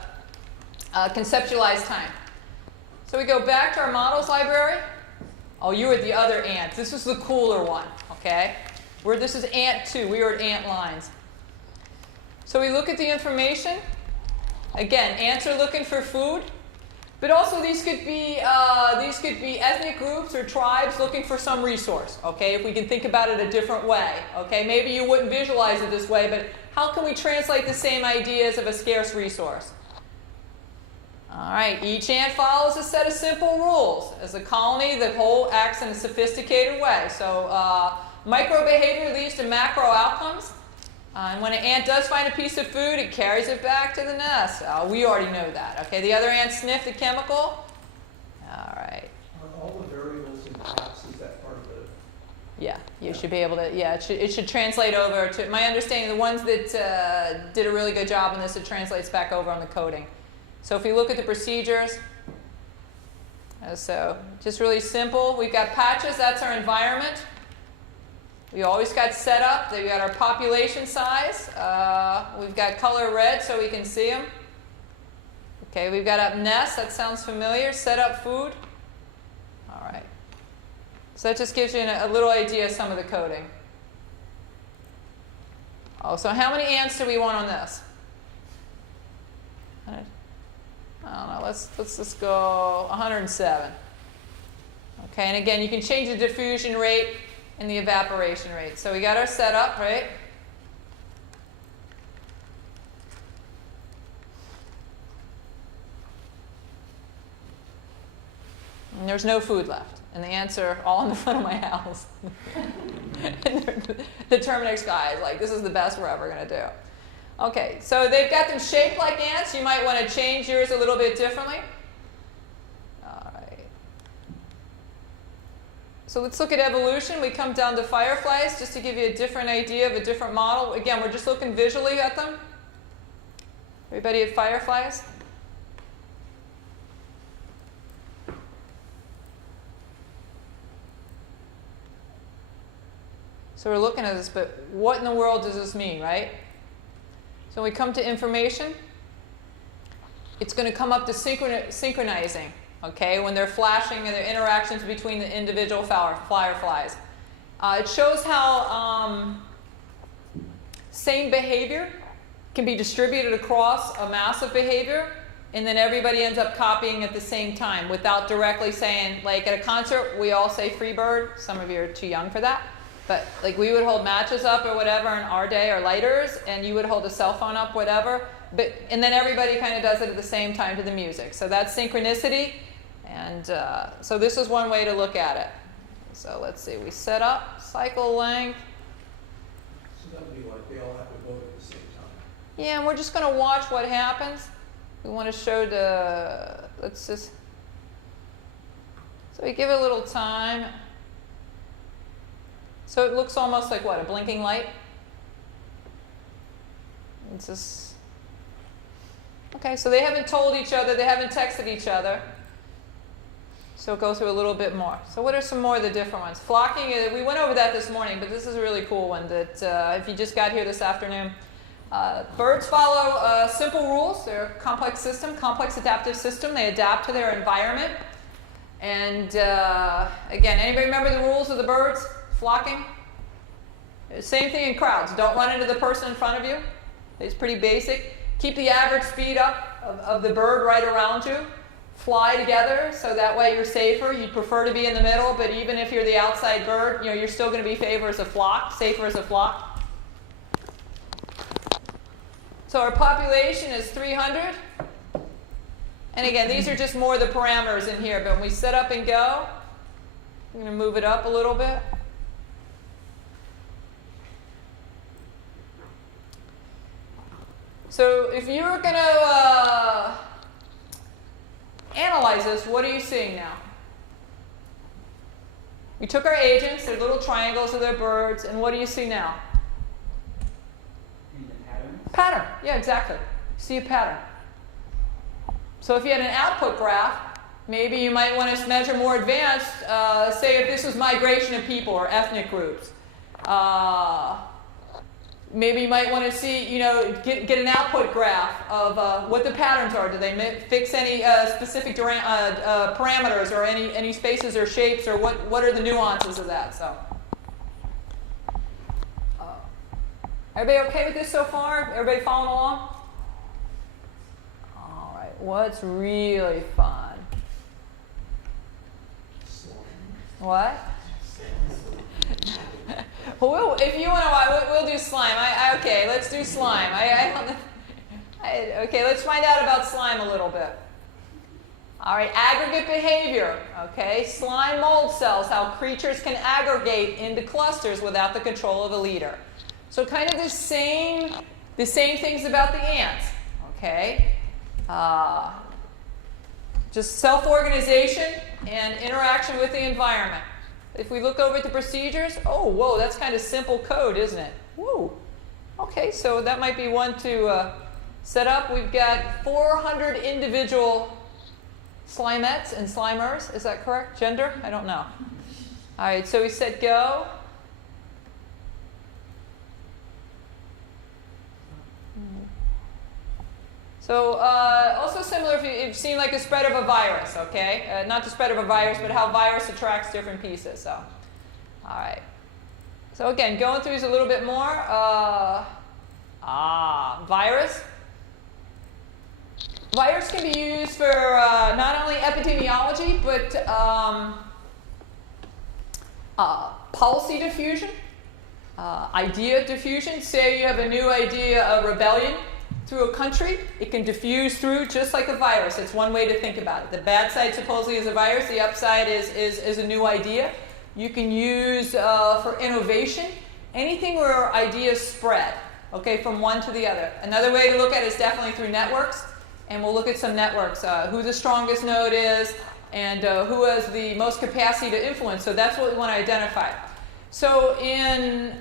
conceptualize time. So we go back to our models library. Oh, you were the other ant. This was the cooler one, okay? This is ant 2. We were at ant lines. So we look at the information. Again, ants are looking for food. But also these could be ethnic groups or tribes looking for some resource, okay, if we can think about it a different way. Okay, maybe you wouldn't visualize it this way, but how can we translate the same ideas of a scarce resource? All right, each ant follows a set of simple rules. As a colony, the whole acts in a sophisticated way. So micro behavior leads to macro outcomes. And when an ant does find a piece of food, it carries it back to the nest. We already know that. Okay, the other ants sniff the chemical. All right. Are all the variables in caps, is that part of the... Yeah, you should be able to, yeah, it should translate over to, my understanding, the ones that did a really good job on this, it translates back over on the coding. So if you look at the procedures, so just really simple. We've got patches, that's our environment. We always got set up. We got our population size. We've got color red so we can see them. Okay, we've got up nest. That sounds familiar. Set up food. All right. So that just gives you a little idea of some of the coding. Oh, so how many ants do we want on this? I don't know. Let's just go 107. Okay, and again, you can change the diffusion rate and the evaporation rate. So we got our setup, right? and there's no food left. And the ants are all in the front of my house. And the Terminix guy is like, this is the best we're ever going to do. Okay, so they've got them shaped like ants. You might want to change yours a little bit differently. All right. So let's look at evolution. We come down to fireflies just to give you a different idea of a different model. Again, we're just looking visually at them. Everybody at fireflies? So we're looking at this, but what in the world does this mean, right? So when we come to information, it's going to come up to synchronizing, okay, when they're flashing and their interactions between the individual fireflies. It shows how same behavior can be distributed across a mass of behavior, and then everybody ends up copying at the same time without directly saying, like at a concert, we all say free bird. Some of you are too young for that. But like we would hold matches up or whatever in our day, or lighters, and you would hold a cell phone up, whatever. And then everybody kind of does it at the same time to the music. So that's synchronicity. And so this is one way to look at it. So let's see. We set up cycle length. So that would be like they all have to vote at the same time. Yeah, and we're just going to watch what happens. We want to show the, let's just, so we give it a little time. So it looks almost like what, a blinking light? It's just, okay, so they haven't told each other, they haven't texted each other. So go through a little bit more. So what are some more of the different ones? Flocking, we went over that this morning, but this is a really cool one that if you just got here this afternoon. Birds follow simple rules. They're a complex system, complex adaptive system. They adapt to their environment. And again, anybody remember the rules of the birds? Flocking. Same thing in crowds. Don't run into the person in front of you. It's pretty basic. Keep the average speed up of the bird right around you. Fly together so that way you're safer. You'd prefer to be in the middle, but even if you're the outside bird, you're still going to be safer as a flock. So our population is 300. And again, these are just more of the parameters in here, but when we set up and go, I'm going to move it up a little bit. So if you were going to analyze this, what are you seeing now? We took our agents, they're little triangles of their birds, and what do you see now? Pattern. Yeah, exactly. See a pattern. So if you had an output graph, maybe you might want to measure more advanced, say if this was migration of people or ethnic groups. Maybe you might want to see, get an output graph of what the patterns are. Do they fix any specific parameters or any spaces or shapes, or what are the nuances of that? So, everybody okay with this so far? Everybody following along? All right. What's really fun? What? Well, if you want to, we'll do slime. Okay, let's do slime. Okay, let's find out about slime a little bit. All right, aggregate behavior. Okay, slime mold cells, how creatures can aggregate into clusters without the control of a leader. So kind of the same things about the ants. Okay, just self-organization and interaction with the environment. If we look over at the procedures, oh, whoa, that's kind of simple code, isn't it? Whoa. Okay, so that might be one to set up. We've got 400 individual slimettes and slimers. Is that correct? Gender? I don't know. All right, so we said go. So also similar if you've seen like a spread of a virus, okay? Not the spread of a virus, but how virus attracts different pieces. So, all right. So again, going through these a little bit more. Virus. Virus can be used for not only epidemiology, but policy diffusion, idea diffusion. Say you have a new idea of rebellion. through a country. It can diffuse through just like a virus. It's one way to think about it. The bad side supposedly is a virus. The upside is a new idea. You can use for innovation anything where ideas spread, okay, from one to the other. Another way to look at it is definitely through networks. And we'll look at some networks, who the strongest node is, and who has the most capacity to influence. So that's what we want to identify. So in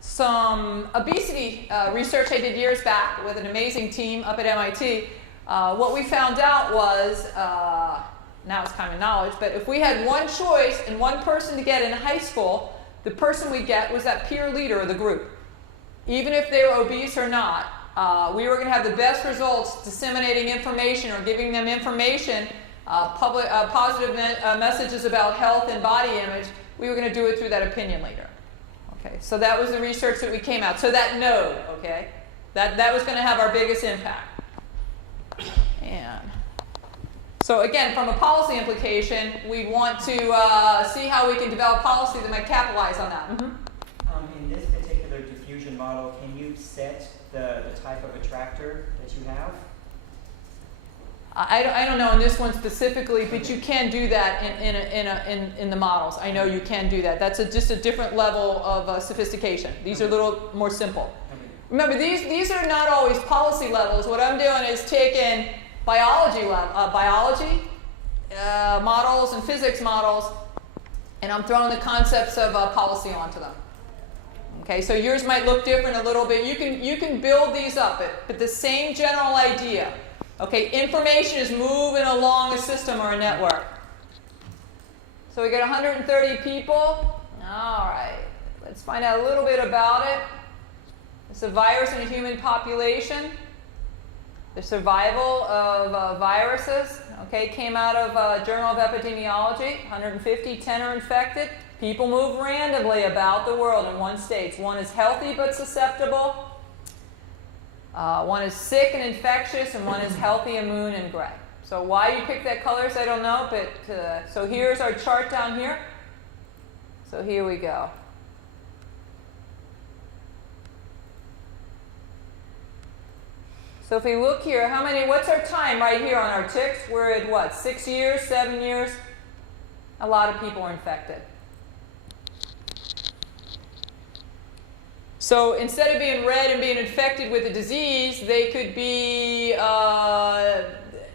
some obesity research I did years back with an amazing team up at MIT, what we found out was, now it's common knowledge, but if we had one choice and one person to get in high school, the person we get was that peer leader of the group. Even if they were obese or not, we were going to have the best results disseminating information or giving them information, positive messages about health and body image. We were going to do it through that opinion leader. Okay, so that was the research that we came out. So that node, okay, that was going to have our biggest impact. And so again, from a policy implication, we want to see how we can develop policy that might capitalize on that. In this particular diffusion model, can you set the type of attractor that you have? I don't know in this one specifically, but you can do that in the models. I know you can do that. That's just a different level of sophistication. These are a little more simple. Remember, these are not always policy levels. What I'm doing is taking biology models and physics models, and I'm throwing the concepts of policy onto them. Okay, so yours might look different a little bit. You can build these up, but the same general idea. Okay, information is moving along a system or a network. So we got 130 people. All right, let's find out a little bit about it. It's a virus in a human population. The survival of viruses, okay, came out of Journal of Epidemiology. 150, 10 are infected. People move randomly about the world in one state. One is healthy but susceptible. One is sick and infectious, and one is healthy, immune, and gray. So why you pick that colors, I don't know, but so here's our chart down here. So here we go. So if we look here, what's our time right here on our ticks? We're at what, 6 years, 7 years? A lot of people are infected. So instead of being red and being infected with a disease, they could be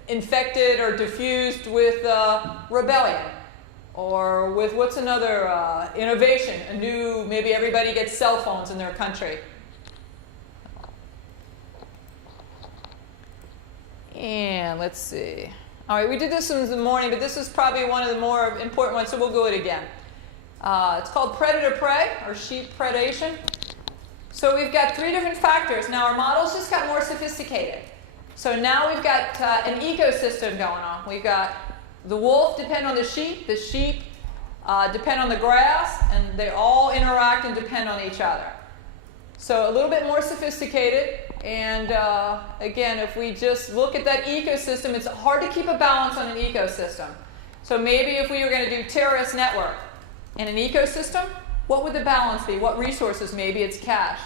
infected or diffused with rebellion. Or with what's another innovation? A new, maybe everybody gets cell phones in their country. And let's see. All right, we did this in the morning, but this is probably one of the more important ones, so we'll go it again. It's called predator-prey, or sheep predation. So we've got 3 different factors. Now our models just got more sophisticated. So now we've got an ecosystem going on. We've got the wolf depend on the sheep depend on the grass, and they all interact and depend on each other. So a little bit more sophisticated. And again, if we just look at that ecosystem, it's hard to keep a balance on an ecosystem. So maybe if we were going to do terrorist network in an ecosystem, what would the balance be? What resources? Maybe it's cash.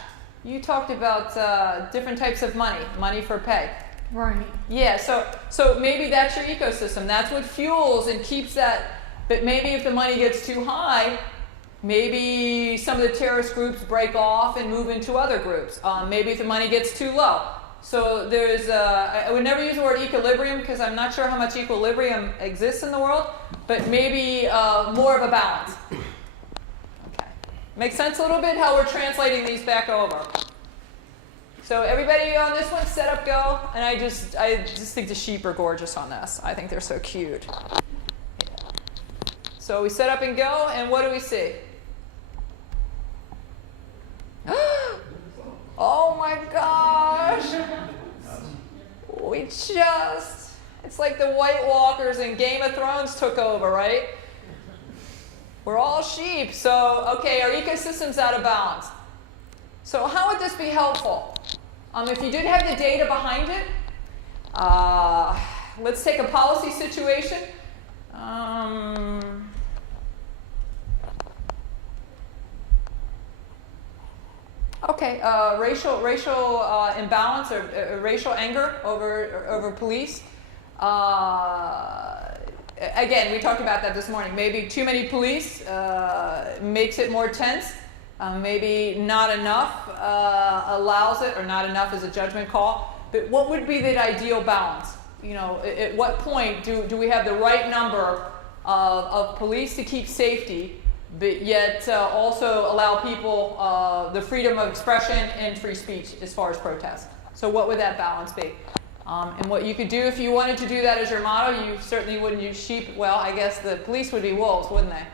You talked about different types of money for pay. Right. Yeah, so maybe that's your ecosystem. That's what fuels and keeps that. But maybe if the money gets too high, maybe some of the terrorist groups break off and move into other groups. Maybe if the money gets too low. So there's, I would never use the word equilibrium because I'm not sure how much equilibrium exists in the world, but maybe more of a balance. Okay. Makes sense a little bit how we're translating these back over. So everybody on this one, set up, go. And I just think the sheep are gorgeous on this. I think they're so cute. Yeah. So we set up and go, and what do we see? Oh my gosh! It's like the White Walkers in Game of Thrones took over, right? We're all sheep. So, okay, our ecosystem's out of balance. So how would this be helpful? If you did have the data behind it, let's take a policy situation. Okay, racial imbalance or racial anger over police. Again, we talked about that this morning. Maybe too many police makes it more tense. Maybe not enough allows it, or not enough is a judgment call. But what would be the ideal balance? You know, at what point do we have the right number of police to keep safety, but yet also allow people the freedom of expression and free speech as far as protest? So what would that balance be? And what you could do if you wanted to do that as your motto, you certainly wouldn't use sheep. Well, I guess the police would be wolves, wouldn't they?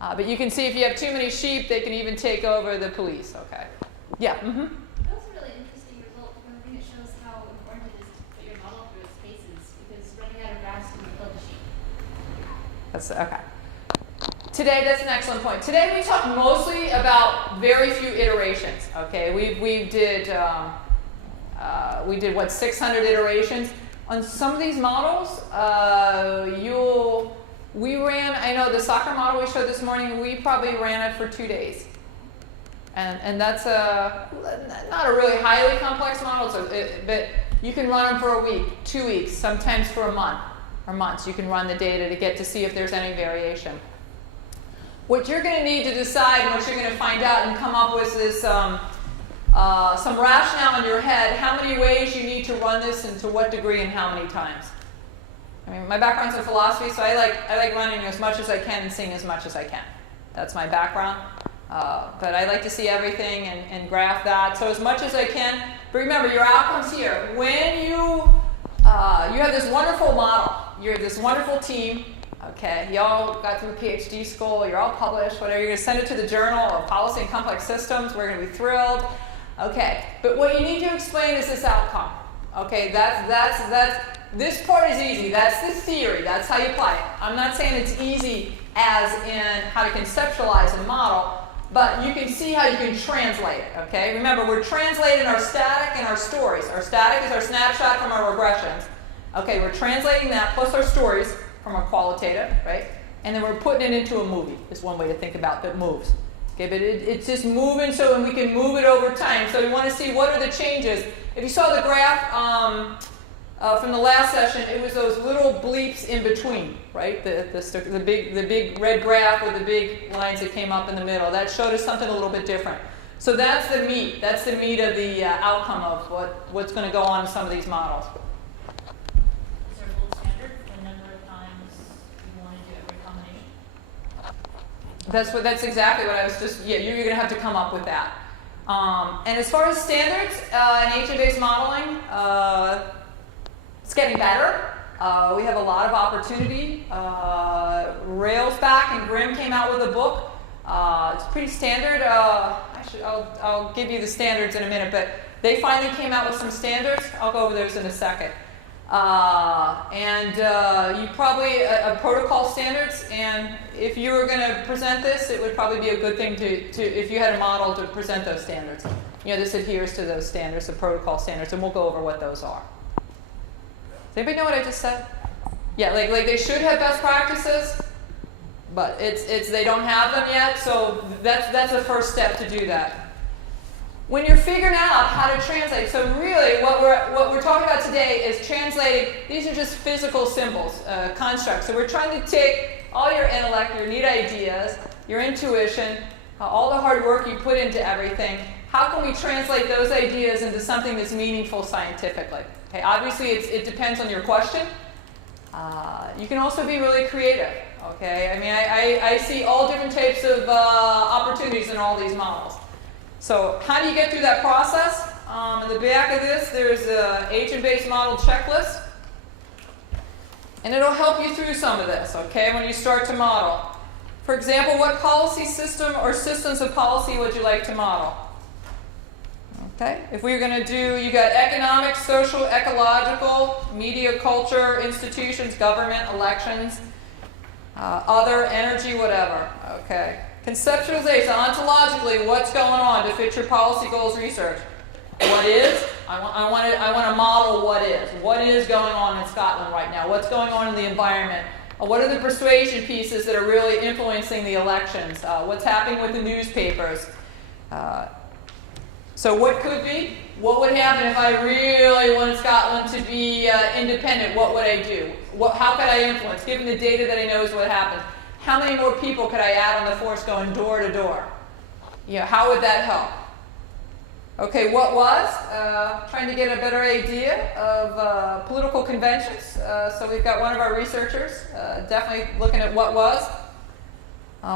But you can see if you have too many sheep, they can even take over the police. Okay. Yeah. Mm-hmm. That was a really interesting result because I think it shows how important it is to put your model through its paces, because running out of grass can kill the sheep. That's okay. Today, that's an excellent point. Today we talked mostly about very few iterations. Okay, we did what, 600 iterations on some of these models. We ran, I know the soccer model we showed this morning, we probably ran it for 2 days. And that's not a really highly complex model, but you can run them for a week, 2 weeks, sometimes for a month or months. You can run the data to get to see if there's any variation. What you're going to need to decide, and what you're going to find out and come up with is some rationale in your head, how many ways you need to run this and to what degree and how many times. I mean, my background's in philosophy, so I like running as much as I can and seeing as much as I can. That's my background. But I like to see everything and graph that. So as much as I can. But remember, your outcomes here. When you have this wonderful model, you're this wonderful team. Okay, y'all got through PhD school. You're all published. Whatever. You're going to send it to the Journal of Policy and Complex Systems. We're going to be thrilled. Okay, but what you need to explain is this outcome. Okay, that's this part is easy. That's the theory. That's how you apply it. I'm not saying it's easy as in how to conceptualize and model, but you can see how you can translate it. Okay, remember we're translating our static and our stories. Our static is our snapshot from our regressions. Okay, we're translating that plus our stories from our qualitative, right? And then we're putting it into a movie. Is one way to think about that moves. Okay, but it's just moving, so and we can move it over time. So we want to see what are the changes. If you saw the graph from the last session, it was those little bleeps in between, right? The big red graph with the big lines that came up in the middle. That showed us something a little bit different. So that's the meat. That's the meat of the outcome of what's going to go on in some of these models. Is there a gold standard for the number of times you want to do every combination? That's exactly what I was just, yeah, you're going to have to come up with that. And as far as standards in agent-based modeling, it's getting better. We have a lot of opportunity. Railsback and Grimm came out with a book. It's pretty standard. I'll give you the standards in a minute, but they finally came out with some standards. I'll go over those in a second. You probably a protocol standards, and if you were going to present this, it would probably be a good thing to if you had a model to present those standards. You know, this adheres to those standards, the protocol standards, and we'll go over what those are. Does anybody know what I just said? Yeah, like they should have best practices, but they don't have them yet. So that's the first step to do that. When you're figuring out how to translate, so really what we're talking about today is translating. These are just physical symbols, constructs. So we're trying to take all your intellect, your neat ideas, your intuition, all the hard work you put into everything. How can we translate those ideas into something that's meaningful scientifically? Okay, obviously it depends on your question. You can also be really creative. Okay, I mean I see all different types of opportunities in all these models. So how do you get through that process? In the back of this, there's an agent-based model checklist. And it'll help you through some of this, okay, when you start to model. For example, what policy system or systems of policy would you like to model? Okay, if we were going to do, you got economic, social, ecological, media, culture, institutions, government, elections, other, energy, whatever. Okay. Conceptualization, ontologically, what's going on to fit your policy goals research? What is? I want to model what is. What is going on in Scotland right now? What's going on in the environment? What are the persuasion pieces that are really influencing the elections? What's happening with the newspapers? So what could be? What would happen if I really wanted Scotland to be independent? What would I do? How could I influence? Given the data that I know is what happened, how many more people could I add on the force going door to door? How would that help? Okay, what was? Trying to get a better idea of political conventions. So we've got one of our researchers definitely looking at what was.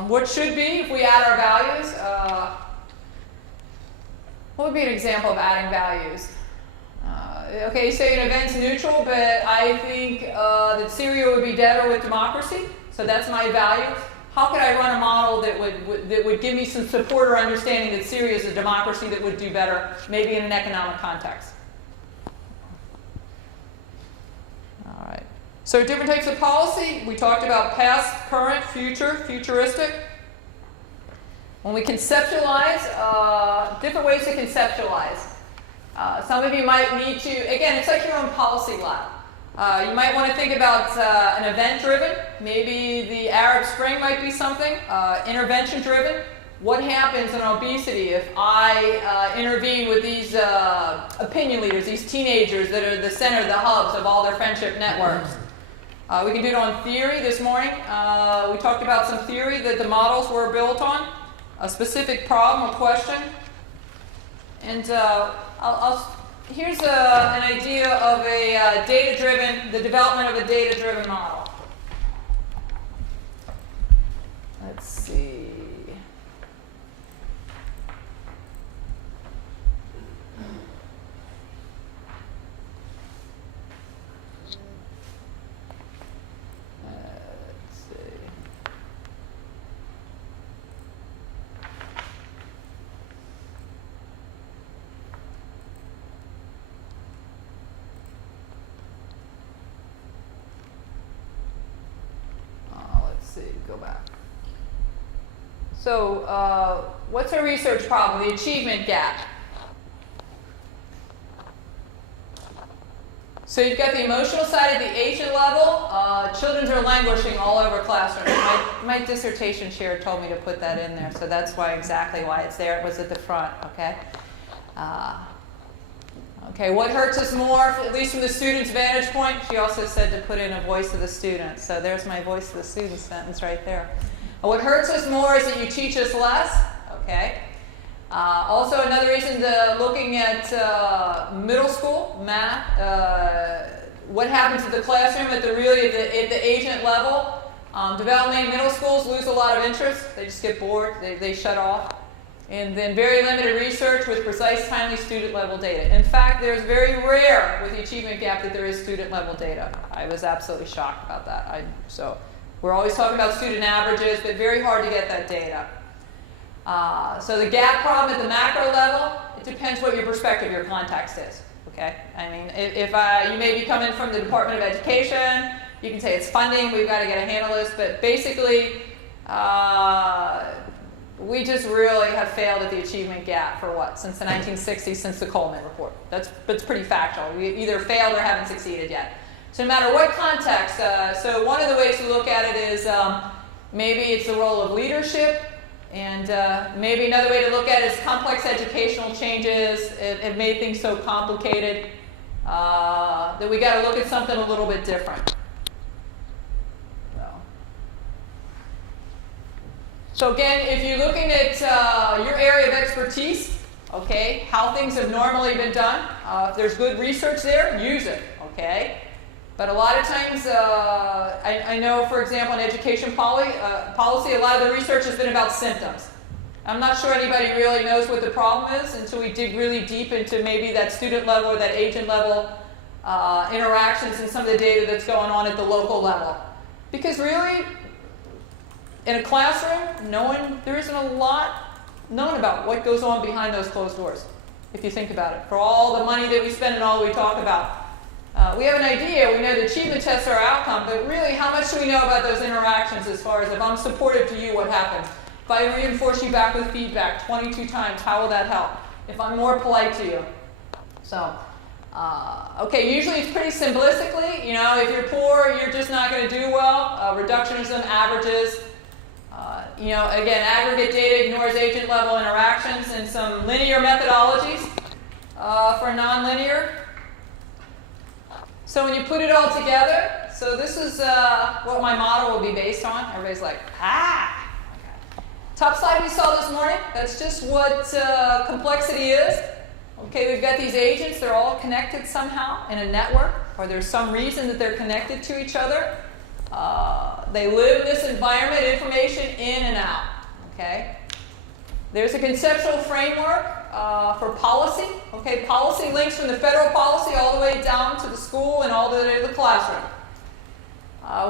What should be if we add our values? What would be an example of adding values? Okay, you say an event's neutral, but I think that Syria would be better with democracy. So that's my values. How could I run a model that would give me some support or understanding that Syria is a democracy that would do better, maybe in an economic context? All right. So different types of policy. We talked about past, current, future, futuristic. When we conceptualize, different ways to conceptualize. Some of you might need to, again, it's like your own policy lab. You might want to think about an event-driven. Maybe the Arab Spring might be something. Intervention-driven. What happens in obesity if I intervene with these opinion leaders, these teenagers that are the center, the hubs of all their friendship networks? We can do it on theory this morning. We talked about some theory that the models were built on, a specific problem or question. And here's an idea of a data-driven, the development of a data-driven model. Let's see. Go back. So what's our research problem? The achievement gap. So you've got the emotional side at the agent level. Children are languishing all over classrooms. My dissertation chair told me to put that in there, so that's exactly why it's there. It was at the front, okay? Okay, what hurts us more, at least from the student's vantage point? She also said to put in a voice of the student. So there's my voice of the student sentence right there. What hurts us more is that you teach us less. Okay. Also, another reason looking at middle school math. What happens at the classroom at the agent level? Developmental middle schools lose a lot of interest. They just get bored. They shut off. And then very limited research with precise, timely student-level data. In fact, there's very rare with the achievement gap that there is student-level data. I was absolutely shocked about that. So we're always talking about student averages, but very hard to get that data. So the gap problem at the macro level, it depends what your perspective, your context is. Okay? I mean, if you may be coming from the Department of Education, you can say it's funding, we've got to get a handle of this, but basically, we just really have failed at the achievement gap for what? Since the 1960s, since the Coleman report. That's pretty factual. We either failed or haven't succeeded yet. So no matter what context, so one of the ways to look at it is maybe it's the role of leadership, and maybe another way to look at it is complex educational changes. It made things so complicated that we got to look at something a little bit different. So again, if you're looking at your area of expertise, okay, how things have normally been done, if there's good research there, use it, okay? But a lot of times, I know, for example, in education policy, a lot of the research has been about symptoms. I'm not sure anybody really knows what the problem is until we dig really deep into maybe that student level or that agent level interactions and some of the data that's going on at the local level. Because really, in a classroom, there isn't a lot known about what goes on behind those closed doors, if you think about it. For all the money that we spend and all that we talk about, we have an idea. We know the achievement tests are our outcome, but really, how much do we know about those interactions as far as if I'm supportive to you, what happens? If I reinforce you back with feedback 22 times, how will that help? If I'm more polite to you. So, okay, usually it's pretty simplistically. If you're poor, you're just not going to do well. Reductionism, averages. You know, again, aggregate data ignores agent level interactions and some linear methodologies for nonlinear. So when you put it all together, so this is what my model will be based on. Everybody's like, ah! Okay. Top slide we saw this morning, that's just what complexity is. Okay, we've got these agents, they're all connected somehow in a network, or there's some reason that they're connected to each other. They live in this environment, information in and out. Okay? There's a conceptual framework for policy. Okay, policy links from the federal policy all the way down to the school and all the way to the classroom.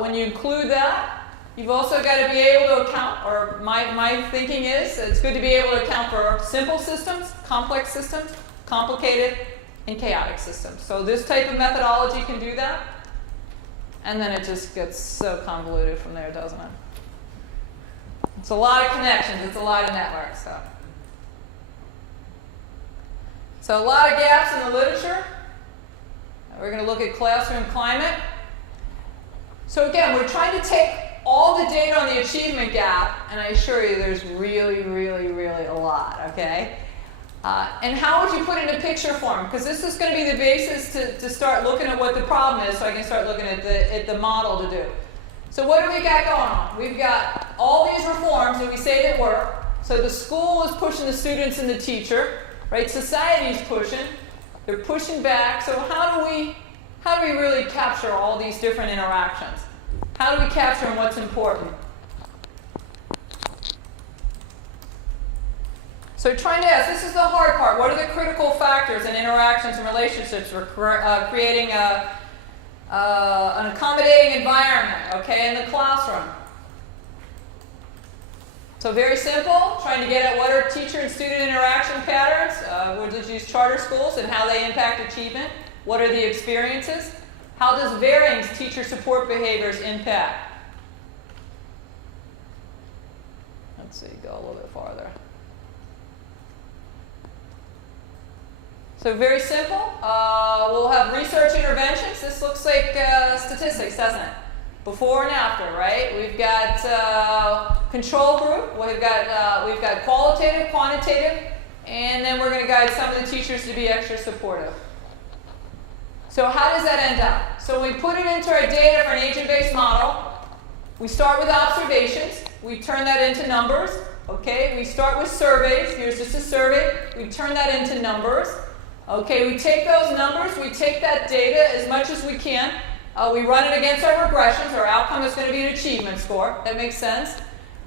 When you include that, you've also got to be able to account, or my thinking is it's good to be able to account for simple systems, complex systems, complicated, and chaotic systems. So this type of methodology can do that. And then it just gets so convoluted from there, doesn't it? It's a lot of connections. It's a lot of networks. So a lot of gaps in the literature. We're going to look at classroom climate. So again, we're trying to take all the data on the achievement gap, and I assure you there's really, really, really a lot, okay? And how would you put it in a picture form? Because this is going to be the basis to start looking at what the problem is, so I can start looking at the model to do. So what do we got going on? We've got all these reforms that we say that work. So the school is pushing the students and the teacher, right? Society's pushing. They're pushing back. So how do we really capture all these different interactions? How do we capture and what's important? So trying to ask, this is the hard part. What are the critical factors and interactions and relationships for creating an accommodating environment, okay, in the classroom? So very simple, trying to get at what are teacher and student interaction patterns. We'll just use charter schools and how they impact achievement. What are the experiences? How does varying teacher support behaviors impact? Let's see, go a little bit farther. So very simple. We'll have research interventions. This looks like statistics, doesn't it? Before and after, right? We've got control group. We've got qualitative, quantitative, and then we're going to guide some of the teachers to be extra supportive. So how does that end up? So we put it into our data for an agent-based model. We start with observations. We turn that into numbers. Okay, we start with surveys. Here's just a survey. We turn that into numbers. Okay, we take those numbers, we take that data as much as we can, we run it against our regressions. Our outcome is going to be an achievement score. That makes sense.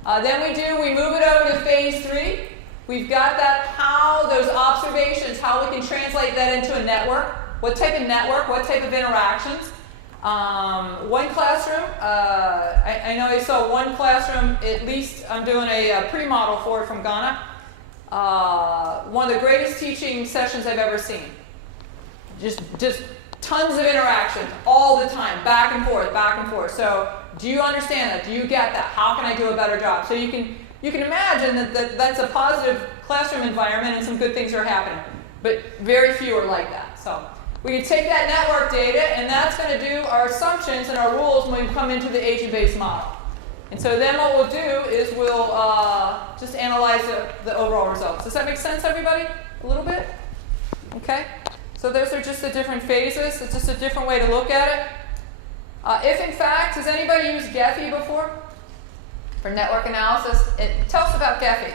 Then we move it over to phase 3. We've got that, how those observations, how we can translate that into a network. What type of network, what type of interactions. One classroom, I know I saw one classroom, at least I'm doing a pre-model for it from Ghana. One of the greatest teaching sessions I've ever seen. Just tons of interactions all the time, back and forth, back and forth. So do you understand that? Do you get that? How can I do a better job? So you can imagine that's a positive classroom environment and some good things are happening. But very few are like that. So we can take that network data, and that's going to do our assumptions and our rules when we come into the agent-based model. And so then what we'll do is we'll just analyze the overall results. Does that make sense, everybody? A little bit? Okay? So those are just the different phases. It's just a different way to look at it. If, in fact, has anybody used Gephi before for network analysis? Tell us about Gephi,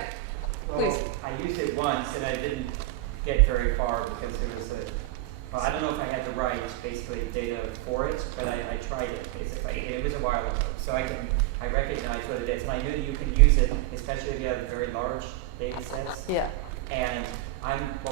please. Well, I used it once, and I didn't get very far because it was well, I don't know if I had the right, basically, data for it, but I tried it, basically. It was a while ago, so I recognize what it is, and I knew that you can use it, especially if you have very large data sets. Yeah. And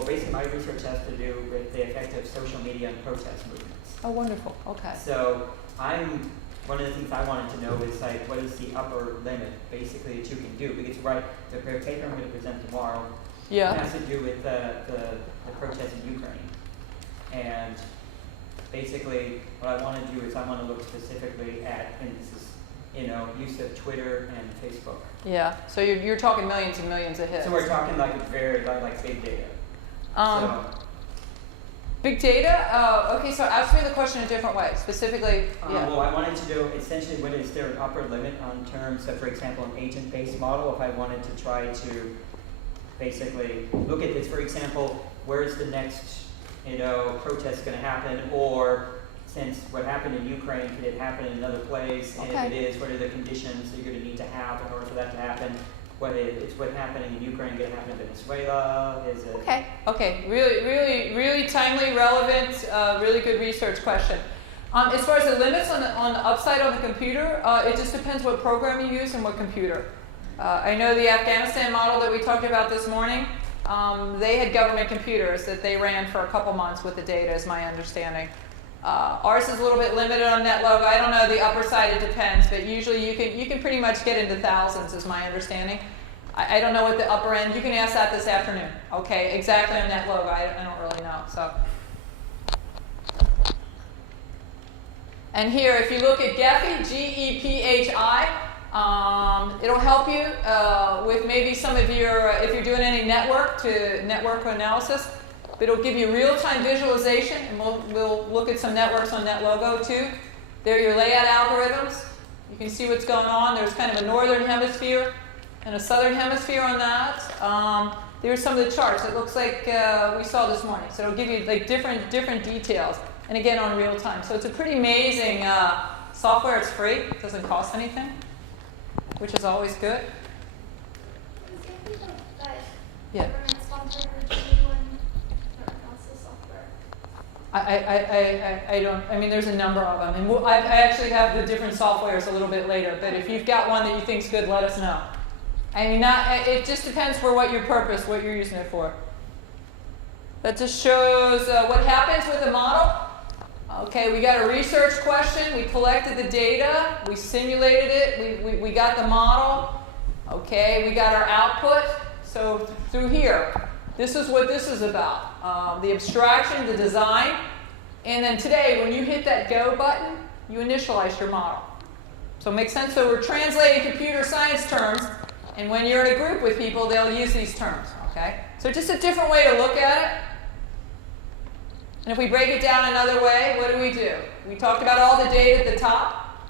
basically my research has to do with the effect of social media and protest movements. Oh, wonderful. Okay. So one of the things I wanted to know is like, what is the upper limit, basically, that you can do? Because the paper I'm going to present tomorrow has to do with the protests in Ukraine. And basically, what I want to do is I want to look specifically at, and this is, use of Twitter and Facebook. Yeah. So you're talking millions and millions of hits. So we're talking like very like big data. Big data? Okay, so ask me the question a different way. Specifically, yeah. Well, I wanted to know essentially what is there an upper limit on terms of, for example, an agent-based model, if I wanted to try to basically look at this, for example, where's the next, protest going to happen, or since what happened in Ukraine, could it happen in another place? And if it is, what are the conditions that you're going to need to have in order for that to happen? Is what's happening in Ukraine going to happen in Venezuela? Is it? Okay. Really timely, relevant, really good research question. As far as the limits on the upside on the computer, it just depends what program you use and what computer. I know the Afghanistan model that we talked about this morning, they had government computers that they ran for a couple months with the data, is my understanding. Ours is a little bit limited on NetLogo. I don't know the upper side, it depends, but usually you can pretty much get into thousands, is my understanding. I don't know what the upper end, you can ask that this afternoon. Okay, exactly on NetLogo, I don't really know. So. And here, if you look at Gephi, G-E-P-H-I, it'll help you with maybe some of your, if you're doing any network analysis, but it'll give you real-time visualization, and we'll look at some networks on NetLogo too. There are your layout algorithms. You can see what's going on. There's kind of a northern hemisphere and a southern hemisphere on that. There's some of the charts. It looks like we saw this morning. So it'll give you like different details, and again on real time. So it's a pretty amazing software. It's free. It doesn't cost anything, which is always good. Yeah. I mean, there's a number of them. And I actually have the different softwares a little bit later. But if you've got one that you think's good, let us know. I mean, it just depends for what your purpose, what you're using it for. That just shows what happens with a model. Okay, we got a research question. We collected the data. We simulated it. We got the model. Okay, we got our output. So through here, this is what this is about. The abstraction, the design. And then today, when you hit that go button, you initialize your model. So it makes sense. So we're translating computer science terms. And when you're in a group with people, they'll use these terms. Okay? So just a different way to look at it. And if we break it down another way, what do? We talked about all the data at the top.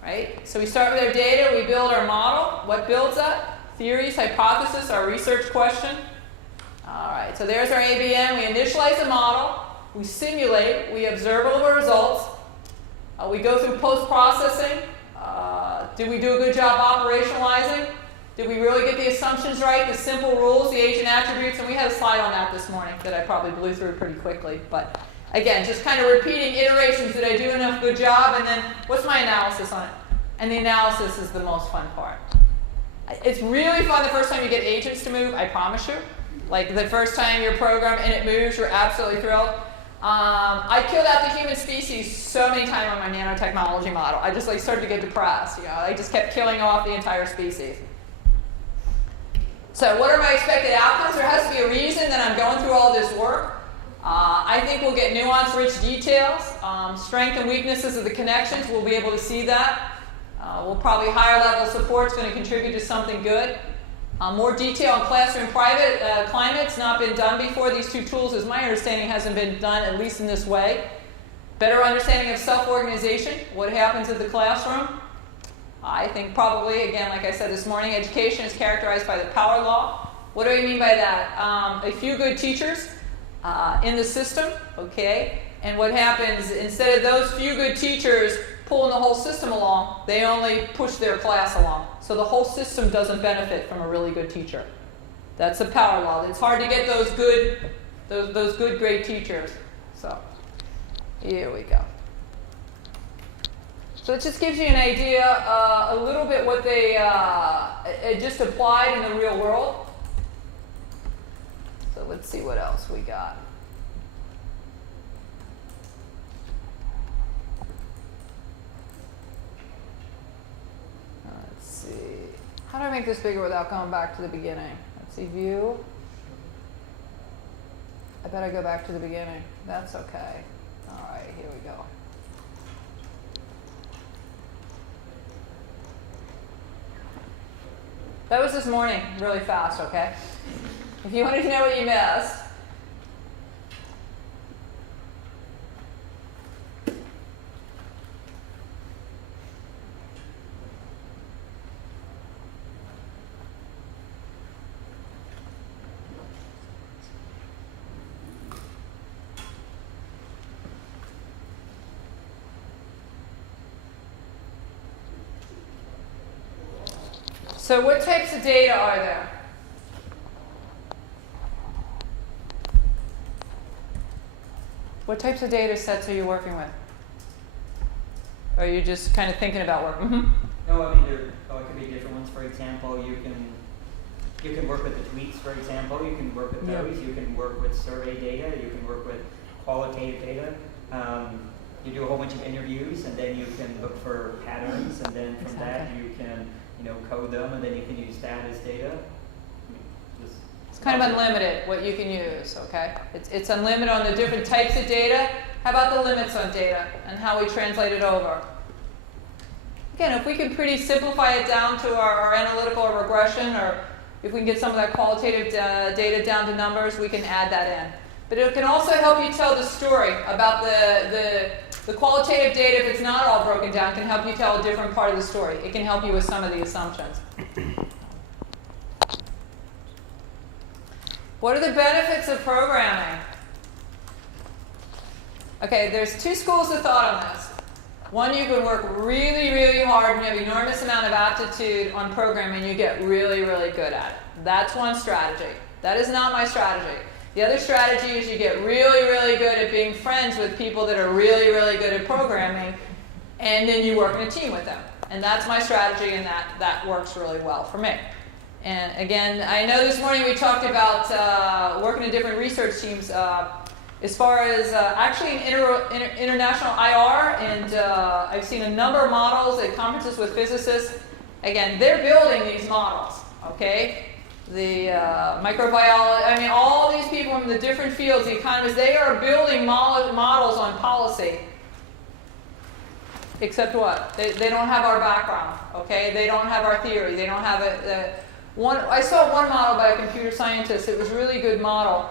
Right? So we start with our data. We build our model. What builds that? Theories, hypothesis, our research question. All right, so there's our ABM. We initialize the model. We simulate. We observe all the results. We go through post-processing. Did we do a good job operationalizing? Did we really get the assumptions right, the simple rules, the agent attributes? And we had a slide on that this morning that I probably blew through pretty quickly. But again, just kind of repeating iterations. Did I do enough good job? And then what's my analysis on it? And the analysis is the most fun part. It's really fun the first time you get agents to move, I promise you. Like the first time your program and it moves, you're absolutely thrilled. I killed out the human species so many times on my nanotechnology model. I just started to get depressed. I just kept killing off the entire species. So what are my expected outcomes? There has to be a reason that I'm going through all this work. I think we'll get nuanced, rich details. Strength and weaknesses of the connections, we'll be able to see that. We'll probably higher level support is going to contribute to something good. More detail on classroom private climate's not been done before. These two tools, as my understanding, hasn't been done, at least in this way. Better understanding of self-organization, what happens in the classroom. I think probably, again, like I said this morning, education is characterized by the power law. What do I mean by that? A few good teachers in the system, okay? And what happens, instead of those few good teachers pulling the whole system along, they only push their class along. So the whole system doesn't benefit from a really good teacher. That's the power law. It's hard to get those good, great teachers. So here we go. So it just gives you an idea, a little bit what they just applied in the real world. So let's see what else we got. Let's see. How do I make this bigger without going back to the beginning? Let's see, view. I better go back to the beginning. That's okay. All right, here we go. That was this morning, really fast, okay? If you wanted to know what you missed. So what types of data are there? What types of data sets are you working with? Or are you just kind of thinking about work? Mm-hmm. No, I mean, there could be different ones. For example, you can work with the tweets, for example. You can work with those. You can work with survey data. You can work with qualitative data. You do a whole bunch of interviews, and then you can look for patterns, and then from that you can, code them, and then you can use that as data. It's kind of unlimited what you can use, okay? It's unlimited on the different types of data. How about the limits on data and how we translate it over? Again, if we can pretty simplify it down to our analytical or regression, or if we can get some of that qualitative data down to numbers, we can add that in. But it can also help you tell the story about the qualitative data. If it's not all broken down, can help you tell a different part of the story. It can help you with some of the assumptions. What are the benefits of programming? Okay, there's two schools of thought on this. One, you can work really, really hard and you have an enormous amount of aptitude on programming. You get really, really good at it. That's one strategy. That is not my strategy. The other strategy is you get really, really good at being friends with people that are really, really good at programming, and then you work in a team with them. And that's my strategy, and that works really well for me. And again, I know this morning we talked about working in different research teams as far as actually in international IR, and I've seen a number of models at conferences with physicists. Again, they're building these models, okay? The microbiology, all these people from the different fields, the economists, they are building models on policy. Except what? They don't have our background, okay? They don't have our theory. They don't have I saw one model by a computer scientist. It was a really good model,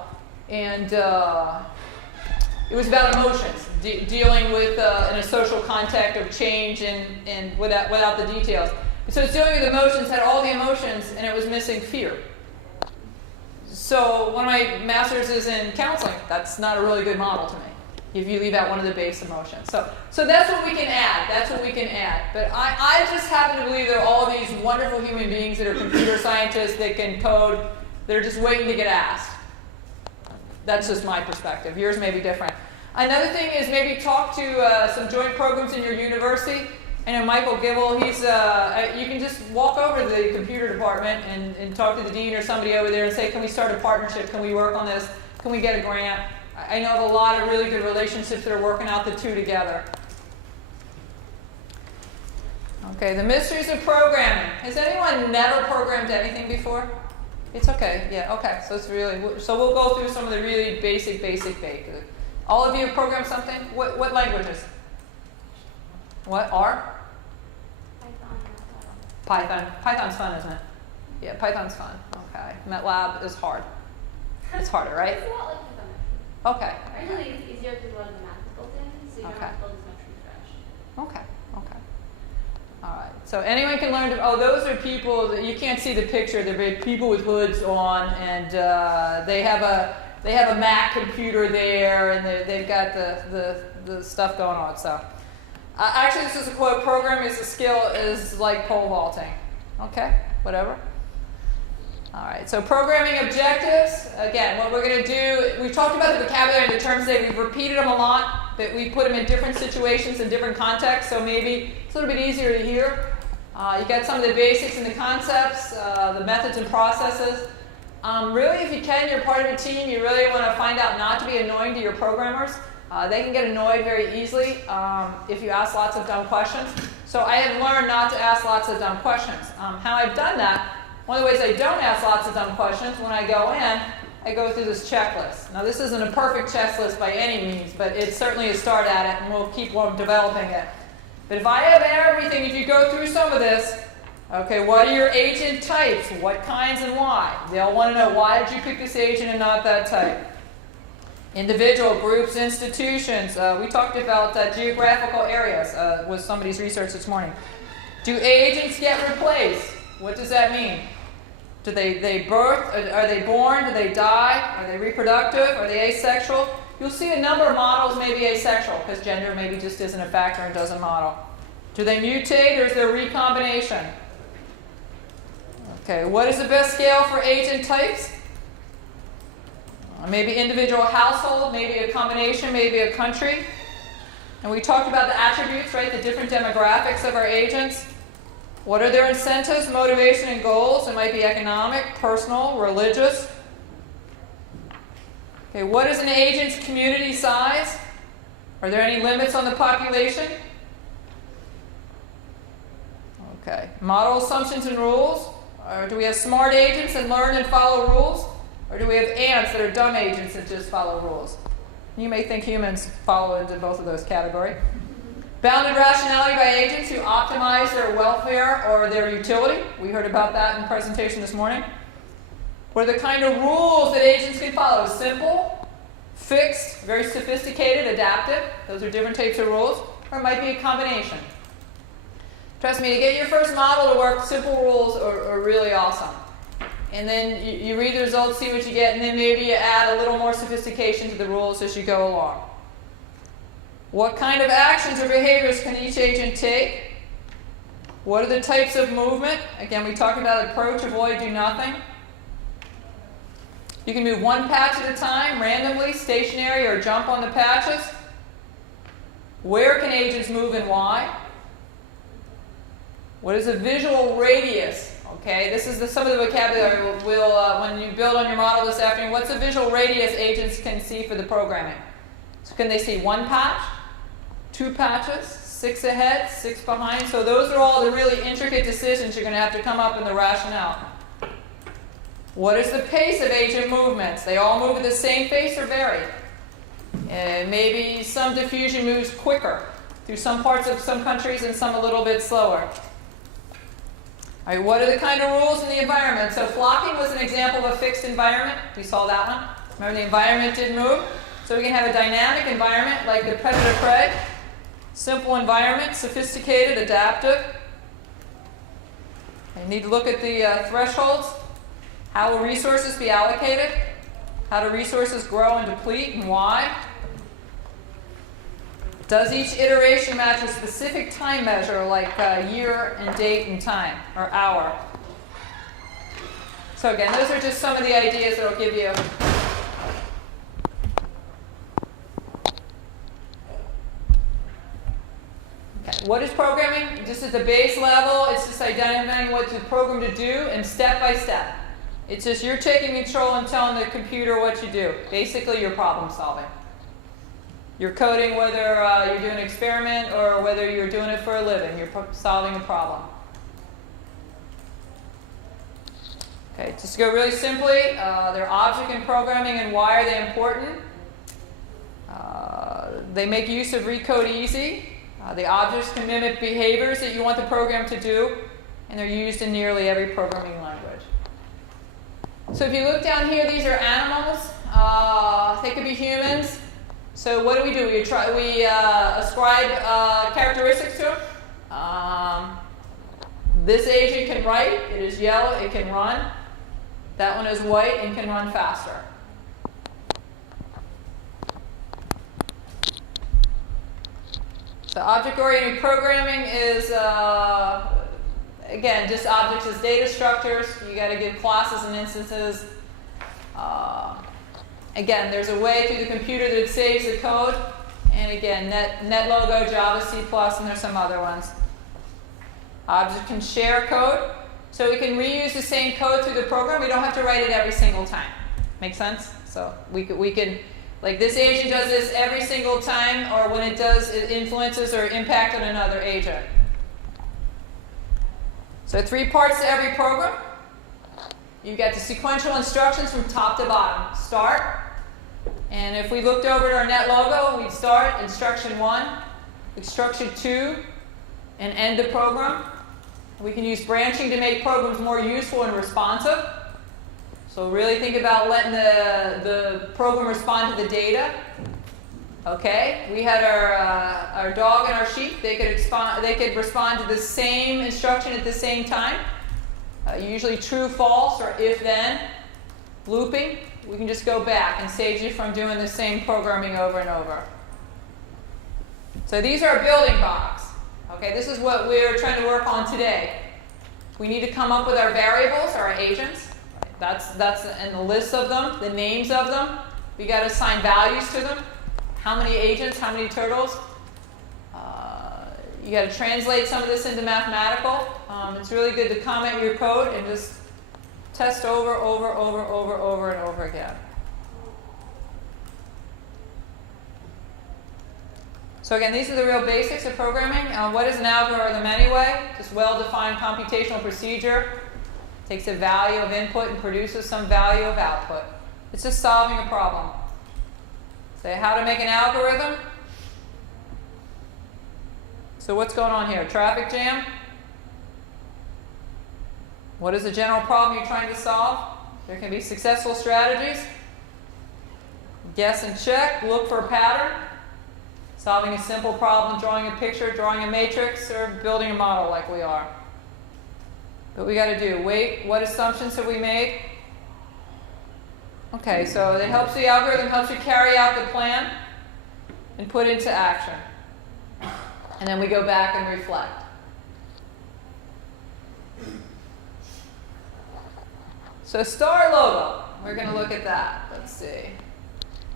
and it was about emotions, dealing with in a social context of change and without the details. So it's dealing with emotions, had all the emotions, and it was missing fear. So one of my masters is in counseling. That's not a really good model to me, if you leave out one of the base emotions. So that's what we can add. That's what we can add. But I just happen to believe there are all these wonderful human beings that are computer scientists that can code. They're just waiting to get asked. That's just my perspective. Yours may be different. Another thing is maybe talk to some joint programs in your university. I know Michael Gibble, you can just walk over to the computer department and talk to the dean or somebody over there and say, can we start a partnership? Can we work on this? Can we get a grant? I know of a lot of really good relationships that are working out the two together. Okay, the mysteries of programming. Has anyone never programmed anything before? It's okay, yeah, okay. So we'll go through some of the really basic. All of you have programmed something? What languages? What? R? Python. Python's fun, isn't it? Yeah, Python's fun. Okay. MATLAB is hard. It's harder, right? It's a lot like Python. Okay. Actually, it's easier because a lot of the math is built in, so you don't have to build as much from scratch. Okay. All right. So anyone can learn to. Oh, those are people that you can't see the picture. They're people with hoods on, and they have a Mac computer there, and they've got the stuff going on. So actually, this is a quote: "Programming is a skill is like pole vaulting." Okay. Whatever. All right, so programming objectives. Again, what we're going to do, we've talked about the vocabulary and the terms today. We've repeated them a lot, but we put them in different situations and different contexts, so maybe it's a little bit easier to hear. You got some of the basics and the concepts, the methods and processes. Really, if you can, you're part of a team, you really want to find out not to be annoying to your programmers. They can get annoyed very easily if you ask lots of dumb questions. So I have learned not to ask lots of dumb questions. How I've done that, one of the ways I don't ask lots of dumb questions, when I go in, I go through this checklist. Now, this isn't a perfect checklist by any means, but it's certainly a start at it, and we'll keep on developing it. But if I have everything, if you go through some of this, okay, what are your agent types? What kinds and why? They'll want to know, why did you pick this agent and not that type? Individual, groups, institutions. We talked about geographical areas with somebody's research this morning. Do agents get replaced? What does that mean? Do they birth? Are they born? Do they die? Are they reproductive? Are they asexual? You'll see a number of models may be asexual because gender maybe just isn't a factor and doesn't model. Do they mutate or is there recombination? Okay, what is the best scale for agent types? Maybe individual household, maybe a combination, maybe a country. And we talked about the attributes, right? The different demographics of our agents. What are their incentives, motivation, and goals? It might be economic, personal, religious. Okay, what is an agent's community size? Are there any limits on the population? Okay, model assumptions and rules. Or do we have smart agents that learn and follow rules? Or do we have ants that are dumb agents that just follow rules? You may think humans follow into both of those categories. Bounded rationality by agents who optimize their welfare or their utility. We heard about that in the presentation this morning. What are the kind of rules that agents can follow? Simple, fixed, very sophisticated, adaptive. Those are different types of rules. Or it might be a combination. Trust me, to get your first model to work, simple rules are really awesome. And then you read the results, see what you get, and then maybe you add a little more sophistication to the rules as you go along. What kind of actions or behaviors can each agent take? What are the types of movement? Again, we talked about approach, avoid, do nothing. You can move one patch at a time, randomly, stationary, or jump on the patches. Where can agents move and why? What is a visual radius? Okay, this is some of the vocabulary when you build on your model this afternoon. What's a visual radius agents can see for the programming? So can they see one patch, two patches, 6 ahead, 6 behind? So those are all the really intricate decisions you're going to have to come up in the rationale. What is the pace of agent movements? They all move at the same pace or vary? Maybe some diffusion moves quicker through some parts of some countries and some a little bit slower. All right, what are the kind of rules in the environment? So flocking was an example of a fixed environment. We saw that one. Remember, the environment did move. So we can have a dynamic environment like the predator-prey. Simple environment, sophisticated, adaptive. You need to look at the thresholds. How will resources be allocated? How do resources grow and deplete, and why? Does each iteration match a specific time measure like year and date and time, or hour? So again, those are just some of the ideas that will give you. Okay. What is programming? Just at the base level, it's just identifying what to program to do and step by step. It's just you're taking control and telling the computer what you do. Basically, you're problem solving. You're coding whether you're doing an experiment or whether you're doing it for a living. You're solving a problem. Okay, just to go really simply, they're object and programming, and why are they important? They make use of recode easy. The objects can mimic behaviors that you want the program to do, and they're used in nearly every programming language. So if you look down here, these are animals. They could be humans. So what do? We ascribe characteristics to them. This agent can write. It is yellow. It can run. That one is white and can run faster. So object-oriented programming is, again, just objects as data structures. You got to give classes and instances. Again, there's a way through the computer that it saves the code. And again, NetLogo, Java, C++, and there's some other ones. Object can share code. So we can reuse the same code through the program. We don't have to write it every single time. Make sense? So we can, like this agent does this every single time, or when it does, it influences or impacts on another agent. So 3 parts to every program. You get the sequential instructions from top to bottom. Start. And if we looked over at our NetLogo, we'd start instruction 1, instruction 2, and end the program. We can use branching to make programs more useful and responsive. So really think about letting the program respond to the data. Okay, we had our dog and our sheep. They could respond to the same instruction at the same time. Usually true, false, or if then. Looping, we can just go back and save you from doing the same programming over and over. So these are building blocks. Okay, this is what we're trying to work on today. We need to come up with our variables, our agents. That's in the list of them, the names of them. We got to assign values to them. How many agents, how many turtles. You got to translate some of this into mathematical. It's really good to comment your code and just test over and over again. So again, these are the real basics of programming. What is an algorithm anyway? Just well-defined computational procedure. Takes a value of input and produces some value of output. It's just solving a problem. Say how to make an algorithm. So what's going on here? Traffic jam? What is the general problem you're trying to solve? There can be successful strategies. Guess and check. Look for a pattern. Solving a simple problem, drawing a picture, drawing a matrix, or building a model like we are. But we got to do, wait, what assumptions have we made? Okay, so it helps, the algorithm helps you carry out the plan and put into action. And then we go back and reflect. So star logo, we're going to look at that. Let's see.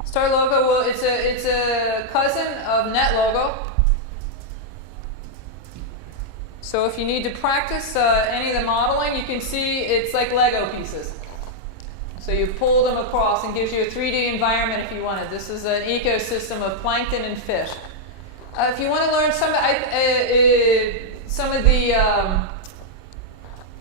Star logo, well, it's a cousin of net logo. So if you need to practice any of the modeling, you can see it's like Lego pieces. So you pull them across and gives you a 3D environment if you wanted. This is an ecosystem of plankton and fish. If you want to learn some of the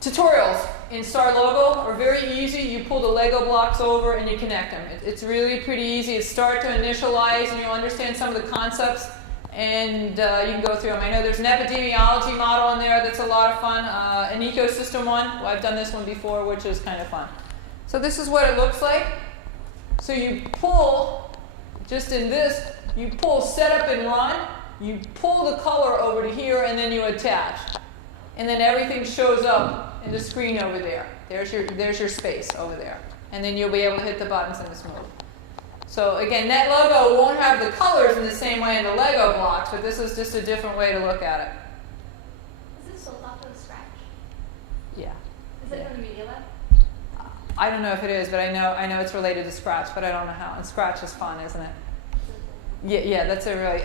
tutorials in Star Logo are very easy. You pull the Lego blocks over and you connect them. It's really pretty easy. It's start to initialize and you'll understand some of the concepts and you can go through them. I know there's an epidemiology model in there that's a lot of fun. An ecosystem one. Well, I've done this one before, which is kind of fun. So this is what it looks like. So you pull, just in this, you pull setup and run. You pull the color over to here and then you attach. And then everything shows up in the screen over there. There's your space over there. And then you'll be able to hit the buttons and it's moved. So again, Net Logo won't have the colors in the same way in the Lego blocks, but this is just a different way to look at it. Is it sold off of Scratch? Yeah. Is it from the Media Lab? I don't know if it is, but I know it's related to Scratch, but I don't know how. And Scratch is fun, isn't it? Yeah, that's a really.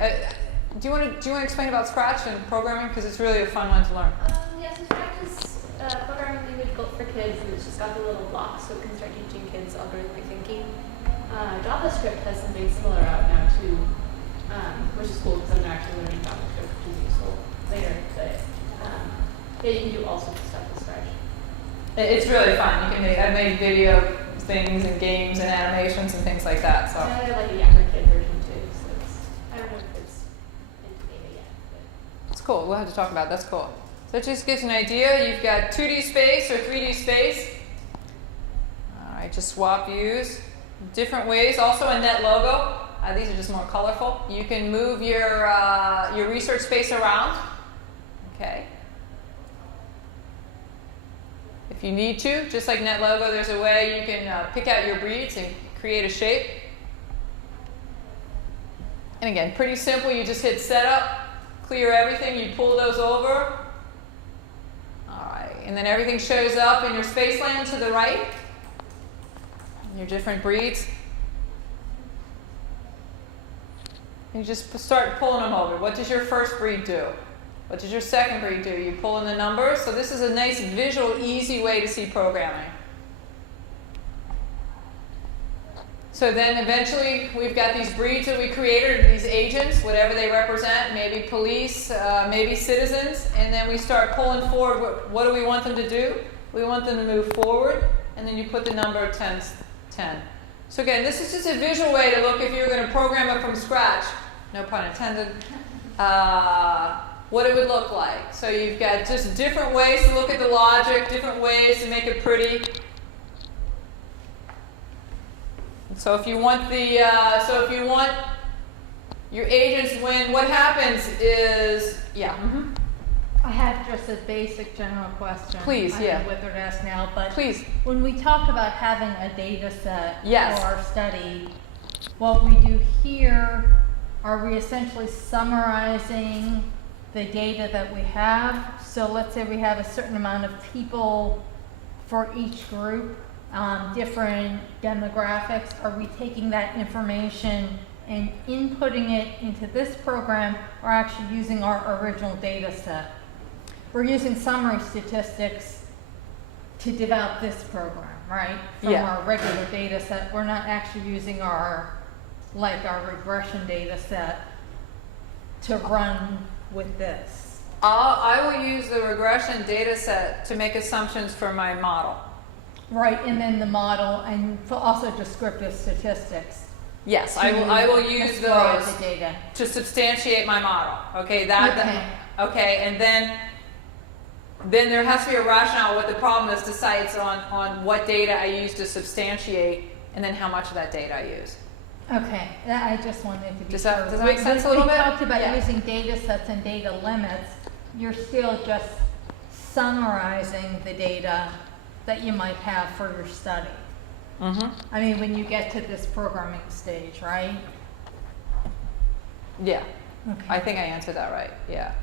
Do you want to explain about Scratch and programming, because it's really a fun one to learn? Yeah, so Scratch is a programming language built for kids, and it's just got the little blocks, so it can start teaching kids algorithmic thinking. JavaScript has something similar out now too, which is cool because I'm actually learning JavaScript, which is useful later. But yeah, you can do all sorts of stuff with Scratch. It's really fun. I've made video things and games and animations and things like that. So. I have like a Yapper Kid version too, so I don't know if it's into beta yet. But. It's cool. We'll have to talk about it. That's cool. So it just gives you an idea. You've got 2D space or 3D space. All right, just swap views. Different ways. Also a Net Logo. These are just more colorful. You can move your research space around. Okay. If you need to, just like Net Logo, there's a way you can pick out your breeds and create a shape. And again, pretty simple. You just hit setup, clear everything. You pull those over. All right. And then everything shows up in your spaceland to the right. Your different breeds. And you just start pulling them over. What does your first breed do? What does your second breed do? You pull in the numbers. So this is a nice visual, easy way to see programming. So then eventually we've got these breeds that we created, these agents, whatever they represent, maybe police, maybe citizens, and then we start pulling forward. What do we want them to do? We want them to move forward, and then you put the number 10. So again, this is just a visual way to look if you're going to program it from scratch, no pun intended, what it would look like. So you've got just different ways to look at the logic, different ways to make it pretty. So if you want your agents to win, what happens is, yeah. Mm-hmm. I have just a basic general question. Please, I yeah. don't know whether to ask now, but please. When we talk about having a data set yes. for our study, what we do here, are we essentially summarizing the data that we have. So let's say we have a certain amount of people for each group, different demographics. Are we taking that information and inputting it into this program, or actually using our original data set? We're using summary statistics to develop this program, right? From our regular data set. We're not actually using our regression data set to run with this. I will use the regression data set to make assumptions for my model. Right, and then the model, and also descriptive statistics. Yes, I will use those the data to substantiate my model. Okay, okay, and then there has to be a rationale what the problem is, decides on what data I use to substantiate, and then how much of that data I use. Okay, I just wanted to be does sure. That make sense a little bit? We talked about using data sets and data limits. You're still just summarizing the data that you might have for your study. I mean, when you get to this programming stage, right? Yeah. Okay. I think I answered that right. Yeah.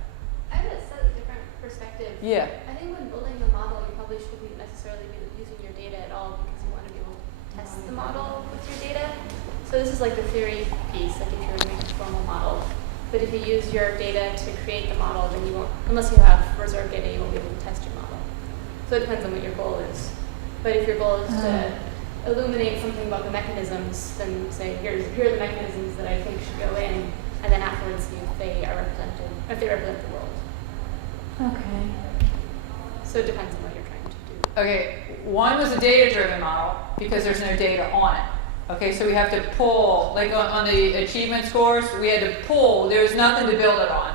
I have a slightly different perspective. Yeah. I think when building the model, you probably shouldn't necessarily be using your data at all because you want to be able to test the model with your data. So this is like the theory piece, like if you're doing a formal model. But if you use your data to create the model, then you won't, unless you have reserved data, you won't be able to test your model. So it depends on what your goal is. But if your goal is to illuminate something about the mechanisms, then say, here are the mechanisms that I think should go in, and then afterwards see if they are represented, if they represent the world. Okay. So it depends on what you're trying to do. Okay, one was a data-driven model because there's no data on it. Okay, so we have to pull, like on the achievement scores, we had to pull. There's nothing to build it on.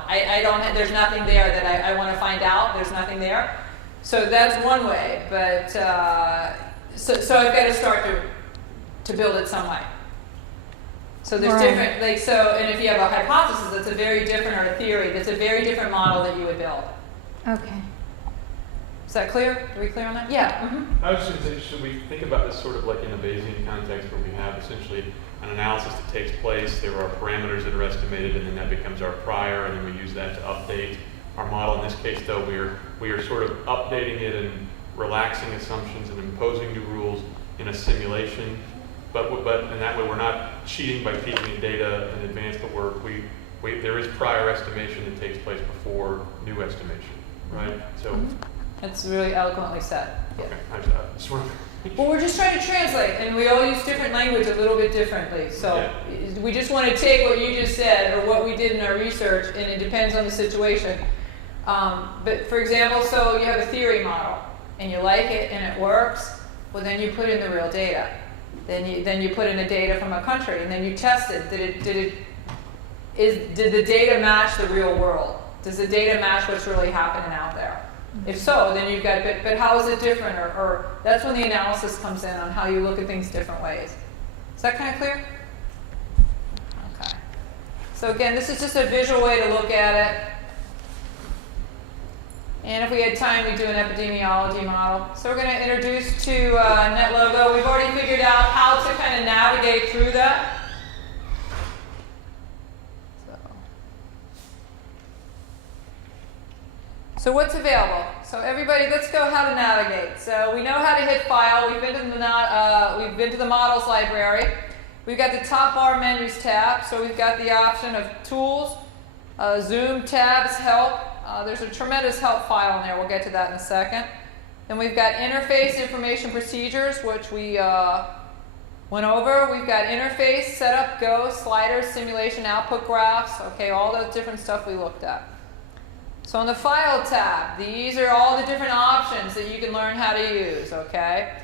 There's nothing there that I want to find out. There's nothing there. So that's one way, but so I've got to start to build it some way. So there's different, and if you have a hypothesis, that's a very different, or a theory, that's a very different model that you would build. Okay. Is that clear? Are we clear on that? Yeah. I was just going to say, should we think about this sort of like in a Bayesian context where we have essentially an analysis that takes place, there are parameters that are estimated, and then that becomes our prior, and then we use that to update our model. In this case, though, we are sort of updating it and relaxing assumptions and imposing new rules in a simulation. But in that way, we're not cheating by feeding in data in advance, but there is prior estimation that takes place before new estimation, right? So. It's really eloquently said. Yeah. Okay, I just want to. Well, we're just trying to translate, and we all use different language a little bit differently. So we just want to take what you just said or what we did in our research, and it depends on the situation. But for example, so you have a theory model, and you like it, and it works. Well, then you put in the real data. Then you put in the data from a country, and then you test it. Did the data match the real world? Does the data match what's really happening out there? If so, then you've got, but how is it different? Or that's when the analysis comes in on how you look at things different ways. Is that kind of clear? Okay. So again, this is just a visual way to look at it. And if we had time, we'd do an epidemiology model. So we're going to introduce to NetLogo. We've already figured out how to kind of navigate through that. So what's available? So everybody, let's go how to navigate. So we know how to hit file. We've been to the models library. We've got the top bar menus tab. So we've got the option of tools, zoom tabs, help. There's a tremendous help file in there. We'll get to that in a second. Then we've got interface information procedures, which we went over. We've got interface, setup, go, sliders, simulation, output graphs. Okay, all the different stuff we looked at. So on the File tab, these are all the different options that you can learn how to use, okay?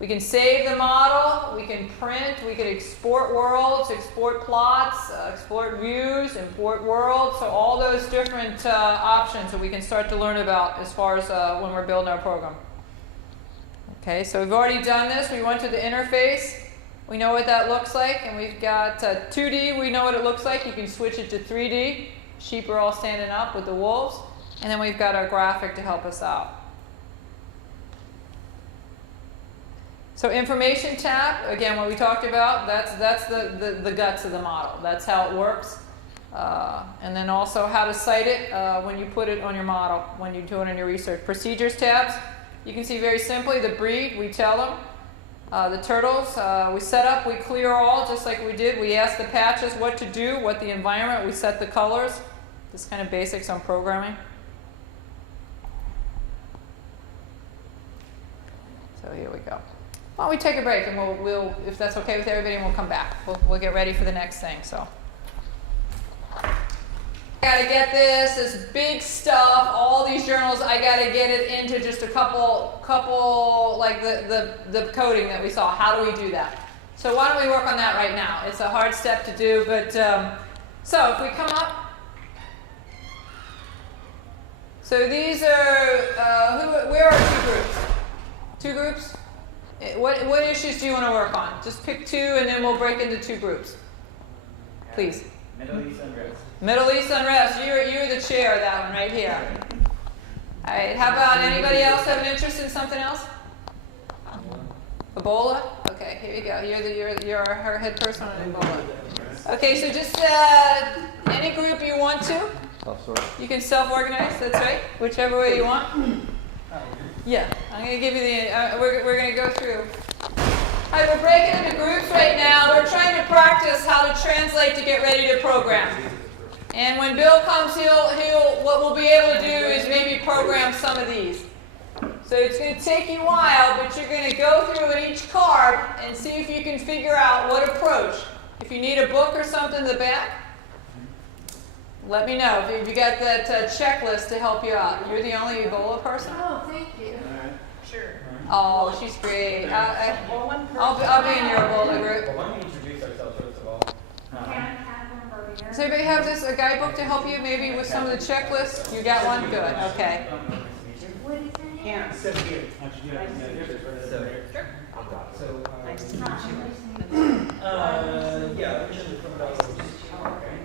We can save the model, we can print, we can export worlds, export plots, export views, import worlds, so all those different options that we can start to learn about as far as when we're building our program. Okay, so we've already done this. We went to the interface. We know what that looks like, and we've got 2D, we know what it looks like. You can switch it to 3D. Sheep are all standing up with the wolves. And then we've got our graphic to help us out. So information tab, again, what we talked about, that's the guts of the model. That's how it works. And then also how to cite it when you put it on your model, when you do it in your research. Procedures tabs, you can see very simply the breed, we tell them. The turtles, we set up, we clear all, just like we did. We ask the patches what to do, what the environment, we set the colors. This kind of basics on programming. So here we go. Why don't we take a break, and we'll if that's okay with everybody, and we'll come back. We'll get ready for the next thing. So. I gotta get this big stuff, all these journals, I gotta get it into just a couple like the coding that we saw. How do we do that? So why don't we work on that right now? It's a hard step to do, but so if we come up, so these are, where are 2 groups? 2 groups? What issues do you want to work on? Just pick 2 and then we'll break into 2 groups. Please. Middle East unrest. Middle East unrest. You're the chair of that one right here. All right. How about anybody else have an interest in something else? Ebola. Okay. Here you go. You're our head person on Ebola. Okay. So just any group you want to. You can self-organize. That's right. Whichever way you want. Yeah. I'm going to give you the. We're going to go through. All right, we're breaking into groups right now. We're trying to practice how to translate to get ready to program. And when Bill comes, what we'll be able to do is maybe program some of these. So it's going to take you a while, but you're going to go through in each card and see if you can figure out what approach. If you need a book or something in the back, let me know. If you got that checklist to help you out. You're the only Ebola person? Oh, thank you. Sure. Oh, she's great. I'll be in your Ebola group. Well, why don't we introduce ourselves first of all? Does everybody have a guidebook to help you maybe with some of the checklists? You got one? Good. Okay. Karen. So, Nice to meet you. Yeah, originally from Belarus.